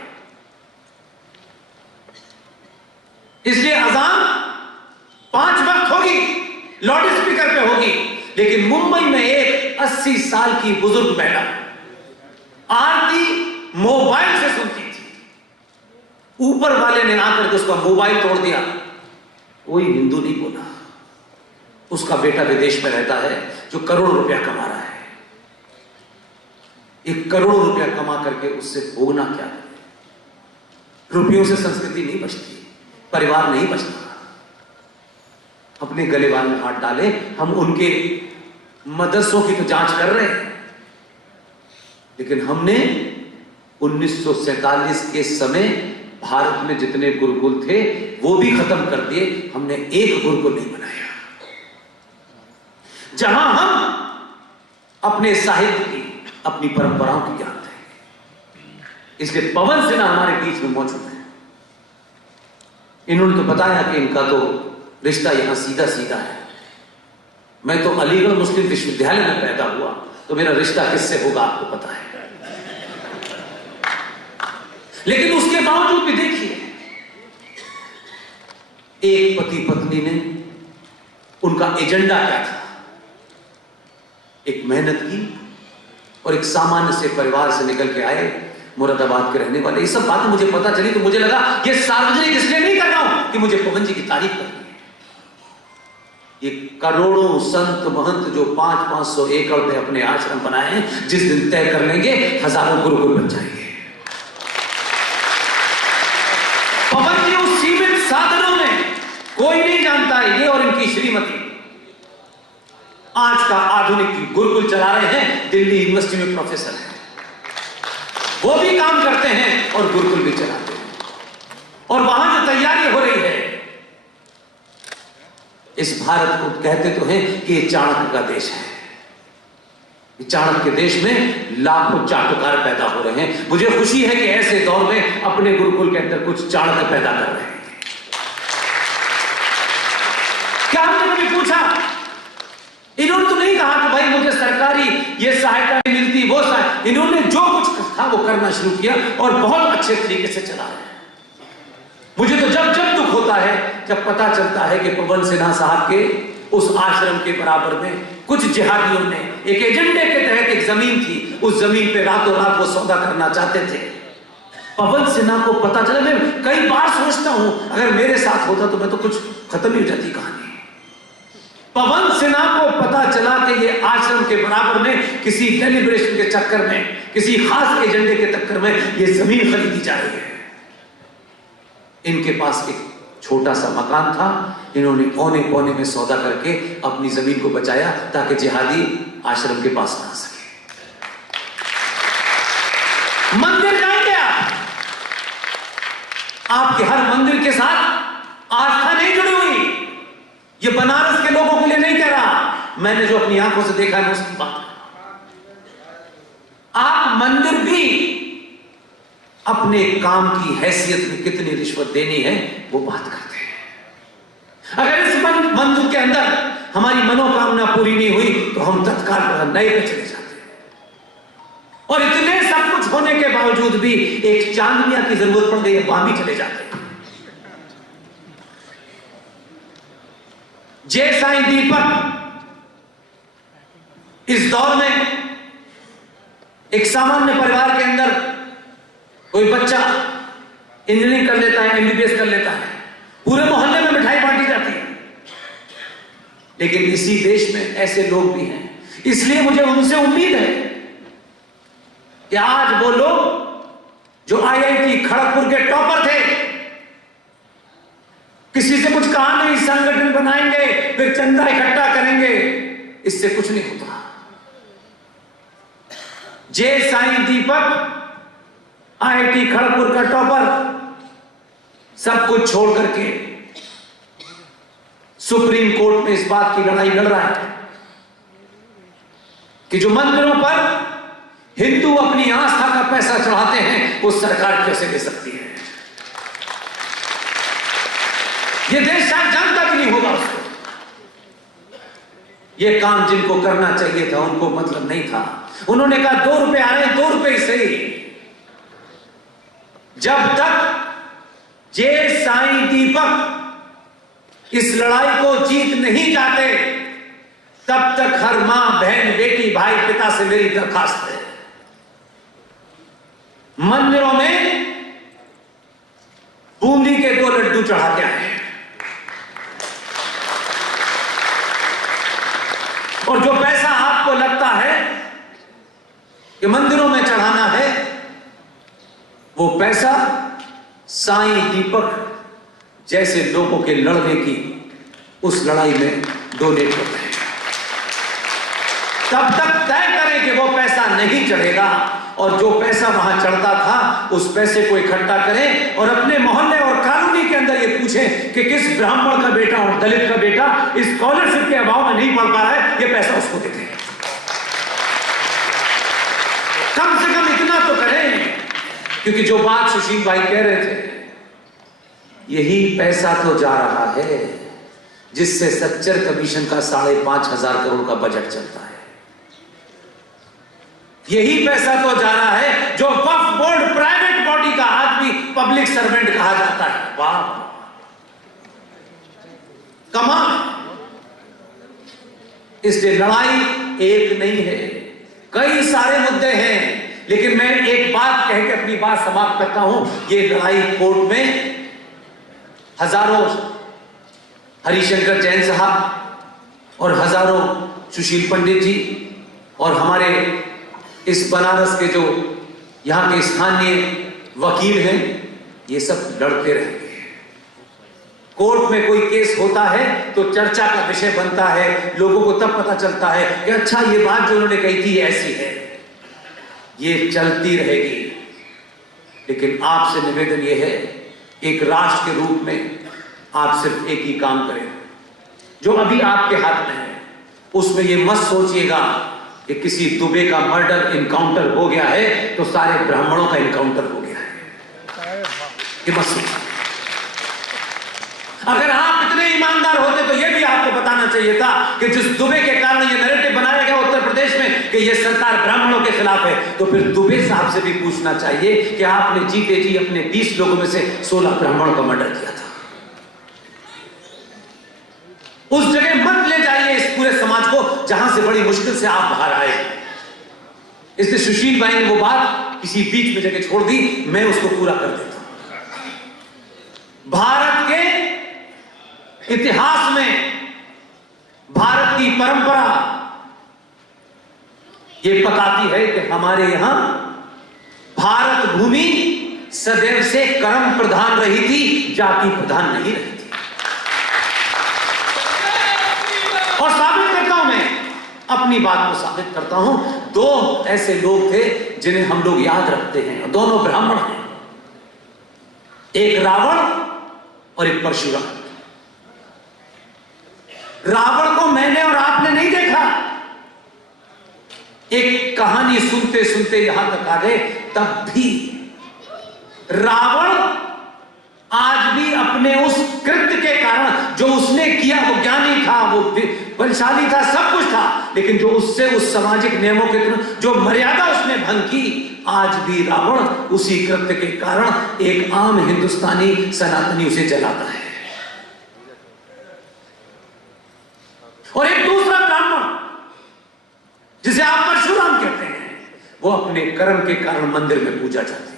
इसलिए अजान 5 वक्त होगी, लाउड स्पीकर पे होगी, लेकिन मुंबई में एक 80 साल की बुजुर्ग महिला आरती मोबाइल से सुनती थी। ऊपर वाले ने आकर के उसका मोबाइल तोड़ दिया, कोई हिंदू नहीं बोला। उसका बेटा विदेश में रहता है जो करोड़ों रुपया कमा रहा है। 1 करोड़ रुपया कमा करके उससे भोगना क्या है? रुपयों से संस्कृति नहीं बचती, परिवार नहीं बचता। अपने गलेबान में हाथ डाले, हम उनके मदरसों की तो जांच कर रहे हैं, लेकिन हमने 1947 के समय भारत में जितने गुरुकुल थे वो भी खत्म कर दिए, हमने एक गुरुकुल नहीं बनाया जहां हम अपने साहित्य की, अपनी परंपराओं की जानते हैं। इसलिए पवन सिन्हा हमारे बीच में मौजूद है। इन्होंने तो बताया कि इनका तो रिश्ता यहां सीधा सीधा है। मैं तो अलीगढ़ मुस्लिम विश्वविद्यालय में पैदा हुआ, तो मेरा रिश्ता किससे होगा आपको पता है। लेकिन उसके बावजूद भी देखिए, एक पति पत्नी ने, उनका एजेंडा क्या था? एक मेहनत की और एक सामान्य से परिवार से निकल के आए, मुरादाबाद के रहने वाले। ये सब बातें मुझे पता चली तो मुझे लगा ये सार्वजनिक इसलिए नहीं कर रहा हूं कि मुझे पवन जी की तारीफ करनी है। ये करोड़ों संत महंत जो 500-500 एकड़ में अपने आश्रम बनाए हैं, जिस दिन तय कर लेंगे हजारों गुरुकुल बन जाएंगे। पवन जी उस सीमित साधनों में, कोई नहीं जानता है, ये और इनकी श्रीमती आज का आधुनिक गुरुकुल चला रहे हैं, दिल्ली यूनिवर्सिटी में प्रोफेसर है। वो भी काम करते हैं और गुरुकुल भी चलाते हैं। और वहां जो तैयारी हो रही है, इस भारत को कहते तो हैं कि ये चाणक्य का देश है। चाणक्य के देश में लाखों चाटुकार पैदा हो रहे हैं। मुझे खुशी है कि ऐसे दौर में अपने गुरुकुल के अंदर कुछ चाणक्य पैदा कर रहे हैं। क्या हमने कभी पूछा? इन्होंने तो नहीं कहा कि भाई मुझे सरकारी ये सहायता नहीं मिलती, वो सहायता। इन्होंने जो कुछ था वो करना शुरू किया और बहुत अच्छे तरीके से चला है। मुझे तो जब जब दुख होता है जब पता चलता है कि पवन सिन्हा साहब के उस आश्रम के बराबर में कुछ जिहादियों ने एक एजेंडे के तहत एक जमीन थी, उस जमीन पे रातों रात वो सौदा करना चाहते थे। पवन सिन्हा को पता चला। मैं कई बार सोचता हूं अगर मेरे साथ होता तो मैं तो कुछ खत्म ही हो जाती कहानी। पवन सिन्हा को पता चला कि ये आश्रम के बराबर में किसी डेलिब्रेशन के चक्कर में, किसी खास एजेंडे के चक्कर में ये जमीन खरीदी जा रही है। इनके पास एक छोटा सा मकान था, इन्होंने औने पौने में सौदा करके अपनी जमीन को बचाया ताकि जिहादी आश्रम के पास ना आ सके। मंदिर जाएंगे आप, आपके हर मंदिर के साथ आस्था नहीं जुड़ी हुई। ये बनारस के लोगों के लिए नहीं कह रहा, मैंने जो अपनी आंखों से देखा है उसकी बात। आप मंदिर भी अपने काम की हैसियत में कितनी रिश्वत देनी है वो बात करते हैं। अगर इस मंदिर के अंदर हमारी मनोकामना पूरी नहीं हुई तो हम तत्काल नए पे चले जाते हैं। और इतने सब कुछ होने के बावजूद भी एक चांदनिया की जरूरत पड़ गई, वहां भी चले जाते हैं। जय साईं दीपक इस दौर में एक सामान्य परिवार के अंदर कोई बच्चा इंजीनियरिंग कर लेता है, एमबीबीएस कर लेता है, पूरे मोहल्ले में मिठाई बांटी जाती है। लेकिन इसी देश में ऐसे लोग भी हैं। इसलिए मुझे उनसे उम्मीद है कि आज वो लोग जो आईआईटी खड़गपुर के टॉपर थे, किसी से कुछ कहा नहीं, संगठन बनाएंगे फिर चंदा इकट्ठा करेंगे, इससे कुछ नहीं होता। जय साईं दीपक आईआईटी खड़गपुर का टॉपर सब कुछ छोड़ करके सुप्रीम कोर्ट में इस बात की लड़ाई लड़ रहा है कि जो मंदिरों पर हिंदू अपनी आस्था का पैसा चढ़ाते हैं वो सरकार कैसे दे सकती है। ये देश शायद जानता भी नहीं होगा उसको। ये काम जिनको करना चाहिए था उनको मतलब नहीं था। उन्होंने कहा 2 रुपए आ रहे हैं, 2 रुपए से ही। जब तक जय साईं दीपक इस लड़ाई को जीत नहीं जाते तब तक हर मां बहन बेटी भाई पिता से मेरी दरखास्त है, मंदिरों में बूंदी के 2 लड्डू चढ़ा के आए और जो पैसा आपको लगता है कि मंदिरों में चढ़ाना है वो पैसा साईं दीपक जैसे लोगों के लड़ने की उस लड़ाई में डोनेट करते हैं। तब तक तय करें कि वो पैसा नहीं चढ़ेगा और जो पैसा वहां चढ़ता था उस पैसे को इकट्ठा करें और अपने मोहल्ले और कॉलोनी के अंदर ये पूछें कि किस ब्राह्मण का बेटा और दलित का बेटा इस स्कॉलरशिप के अभाव में नहीं पढ़ पा रहा है, ये पैसा उसको देते हैं। कम से कम इतना तो करें, क्योंकि जो बात सुशील भाई कह रहे थे, यही पैसा तो जा रहा है जिससे सच्चर कमीशन का 5,500 करोड़ का बजट चलता है। यही पैसा तो जा रहा है जो वक्फ बोर्ड प्राइवेट बॉडी का आदमी पब्लिक सर्वेंट कहा जाता है। वाह, कमाल। इसलिए लड़ाई एक नहीं है, कई सारे मुद्दे हैं। लेकिन मैं एक बात कह के अपनी बात समाप्त करता हूं। ये लड़ाई कोर्ट में हजारों हरिशंकर जैन साहब और हजारों सुशील पंडित जी और हमारे इस बनारस के जो यहाँ के स्थानीय वकील हैं, ये सब लड़ते रहेंगे। कोर्ट में कोई केस होता है तो चर्चा का विषय बनता है, लोगों को तब पता चलता है कि अच्छा ये बात जो उन्होंने कही थी ऐसी है। ये चलती रहेगी। लेकिन आपसे निवेदन यह है, एक राष्ट्र के रूप में आप सिर्फ एक ही काम करें जो अभी आपके हाथ में है। उसमें यह मत सोचिएगा कि किसी दुबे का मर्डर इनकाउंटर हो गया है तो सारे ब्राह्मणों का इनकाउंटर हो गया है, ये मत सोचिए। अगर आप इतने ईमानदार होते तो यह भी आपको बताना चाहिए था कि जिस दुबे के कारण यह नैरेटिव बनाया गया उत्तर प्रदेश में कि यह सरकार ब्राह्मणों के खिलाफ है, तो फिर दुबे साहब से भी पूछना चाहिए कि आपने जीते जी अपने 20 लोगों में से 16 ब्राह्मणों का मर्डर किया था। उस जगह मत ले जाइए इस पूरे समाज को जहां से बड़ी मुश्किल से आप बाहर आए। इसलिए सुशील भाई ने वो बात किसी बीच में जगह छोड़ दी, मैं उसको पूरा कर देता हूं। भारत के इतिहास में, भारत की परंपरा यह बताती है कि हमारे यहां भारत भूमि सदैव से कर्म प्रधान रही थी, जाति प्रधान नहीं रही थी। और साबित करता हूं, मैं अपनी बात को साबित करता हूं। दो ऐसे लोग थे जिन्हें हम लोग याद रखते हैं, दोनों ब्राह्मण हैं, एक रावण और एक परशुराम। रावण को मैंने और आपने नहीं देखा, एक कहानी सुनते सुनते यहां तक आ गए। तब भी रावण आज भी अपने उस कृत्य के कारण जो उसने किया, वो ज्ञानी था, वो बलशाली था, सब कुछ था, लेकिन जो उससे उस सामाजिक नियमों के जो मर्यादा उसने भंग की, आज भी रावण उसी कृत्य के कारण एक आम हिंदुस्तानी सनातनी उसे जलाता है। और एक दूसरा ब्राह्मण जिसे आप परशुराम कहते हैं, वो अपने कर्म के कारण मंदिर में पूजा जाते हैं।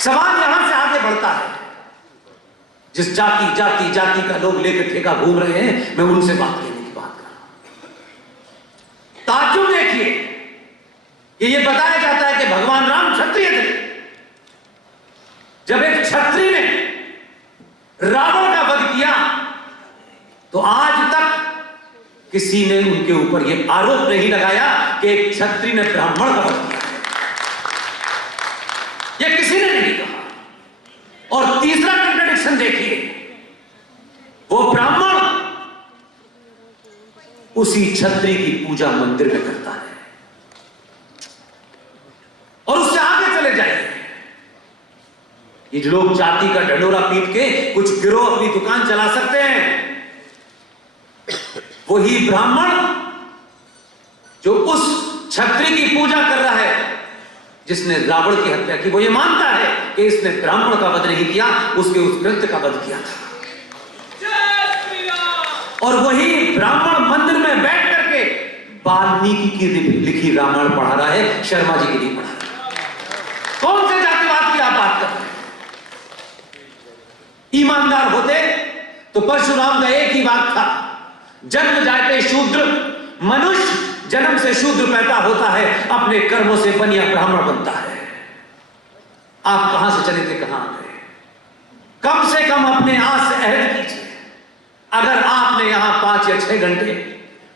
सवाल यहां से आगे बढ़ता है, जिस जाति जाति जाति का लोग लेकर ठेका घूम रहे हैं, मैं उनसे बात करने की बात कर रहा हूं। ताज्जुब देखिए कि यह बताया जाता है कि भगवान राम क्षत्रिय थे। जब एक क्षत्रिय ने रावण का वध किया तो आज तक किसी ने उनके ऊपर यह आरोप नहीं लगाया कि एक क्षत्रिय ने ब्राह्मण का वध किया, यह किसी ने नहीं कहा। और तीसरा कंट्राडिक्शन देखिए, वो ब्राह्मण उसी क्षत्रिय की पूजा मंदिर में करता है। और उससे आगे चले जाइए, ये लोग जाति का ढंडोरा पीट के कुछ गिरोह अपनी दुकान चला सकते हैं, वही ब्राह्मण जो उस क्षत्रिय की पूजा कर रहा है जिसने रावण की हत्या की, वो ये मानता है कि इसने ब्राह्मण का वध नहीं किया, उसके उस कृत्य का वध किया था। और वही ब्राह्मण मंदिर में बैठ करके वाल्मीकि की लिखी रामायण पढ़ा रहा है, शर्मा जी की नहीं पढ़ा रहा। कौन से जातिवाद की आप बात कर रहे हैं? ईमानदार होते तो परशुराम का एक ही बात था, जन्म जाते शूद्र, मनुष्य जन्म से शूद्र पैदा होता है, अपने कर्मों से बनिया ब्राह्मण बनता है। आप कहां से चले थे, कहां गए? कम से कम अपने आज से अहद कीजिए। अगर आपने यहां 5 या 6 घंटे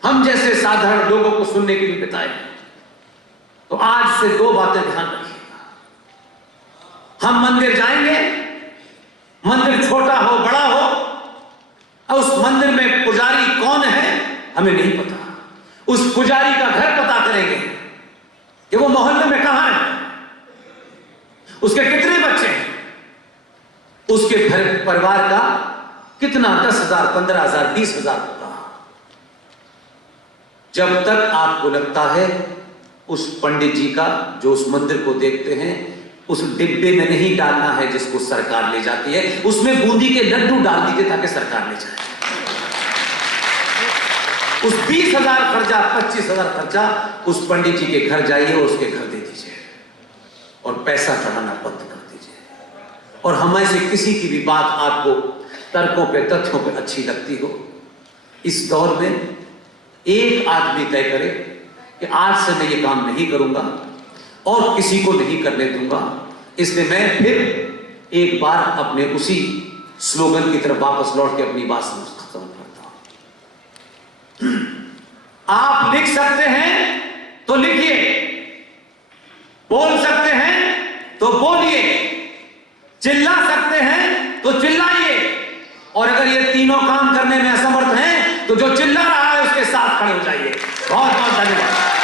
हम जैसे साधारण लोगों को सुनने के लिए बिताए, तो आज से 2 बातें ध्यान रखिएगा। हम मंदिर जाएंगे, मंदिर छोटा हो बड़ा हो, और उस मंदिर में पुजारी कौन है हमें नहीं पता, उस पुजारी का घर पता करेंगे कि वो मोहल्ले में कहां है, उसके कितने बच्चे हैं, उसके परिवार का कितना 10,000, 15,000, 20,000 होगा। जब तक आपको लगता है उस पंडित जी का जो उस मंदिर को देखते हैं, उस डिब्बे में नहीं डालना है जिसको सरकार ले जाती है, उसमें बूंदी के लड्डू डाल दीजिए ताकि सरकार ले जाए। उस 20,000 खर्चा, 25,000 खर्चा उस पंडित जी के घर जाइए और उसके घर दे दीजिए और पैसा चढ़ाना बंद कर दीजिए। और हमें से किसी की भी बात आपको तर्कों पे, तथ्यों पे अच्छी लगती हो, इस दौर में एक आदमी तय करे कि आज से मैं ये काम नहीं करूंगा और किसी को नहीं करने दूंगा। इसलिए मैं फिर एक बार अपने उसी स्लोगन की तरफ वापस लौट के अपनी बात खत्म करता हूं। आप लिख सकते हैं तो लिखिए, बोल सकते तो बोलिए, चिल्ला सकते हैं तो चिल्लाइए, और अगर ये तीनों काम करने में असमर्थ हैं तो जो चिल्ला रहा है उसके साथ खड़े हो जाइए। बहुत बहुत धन्यवाद।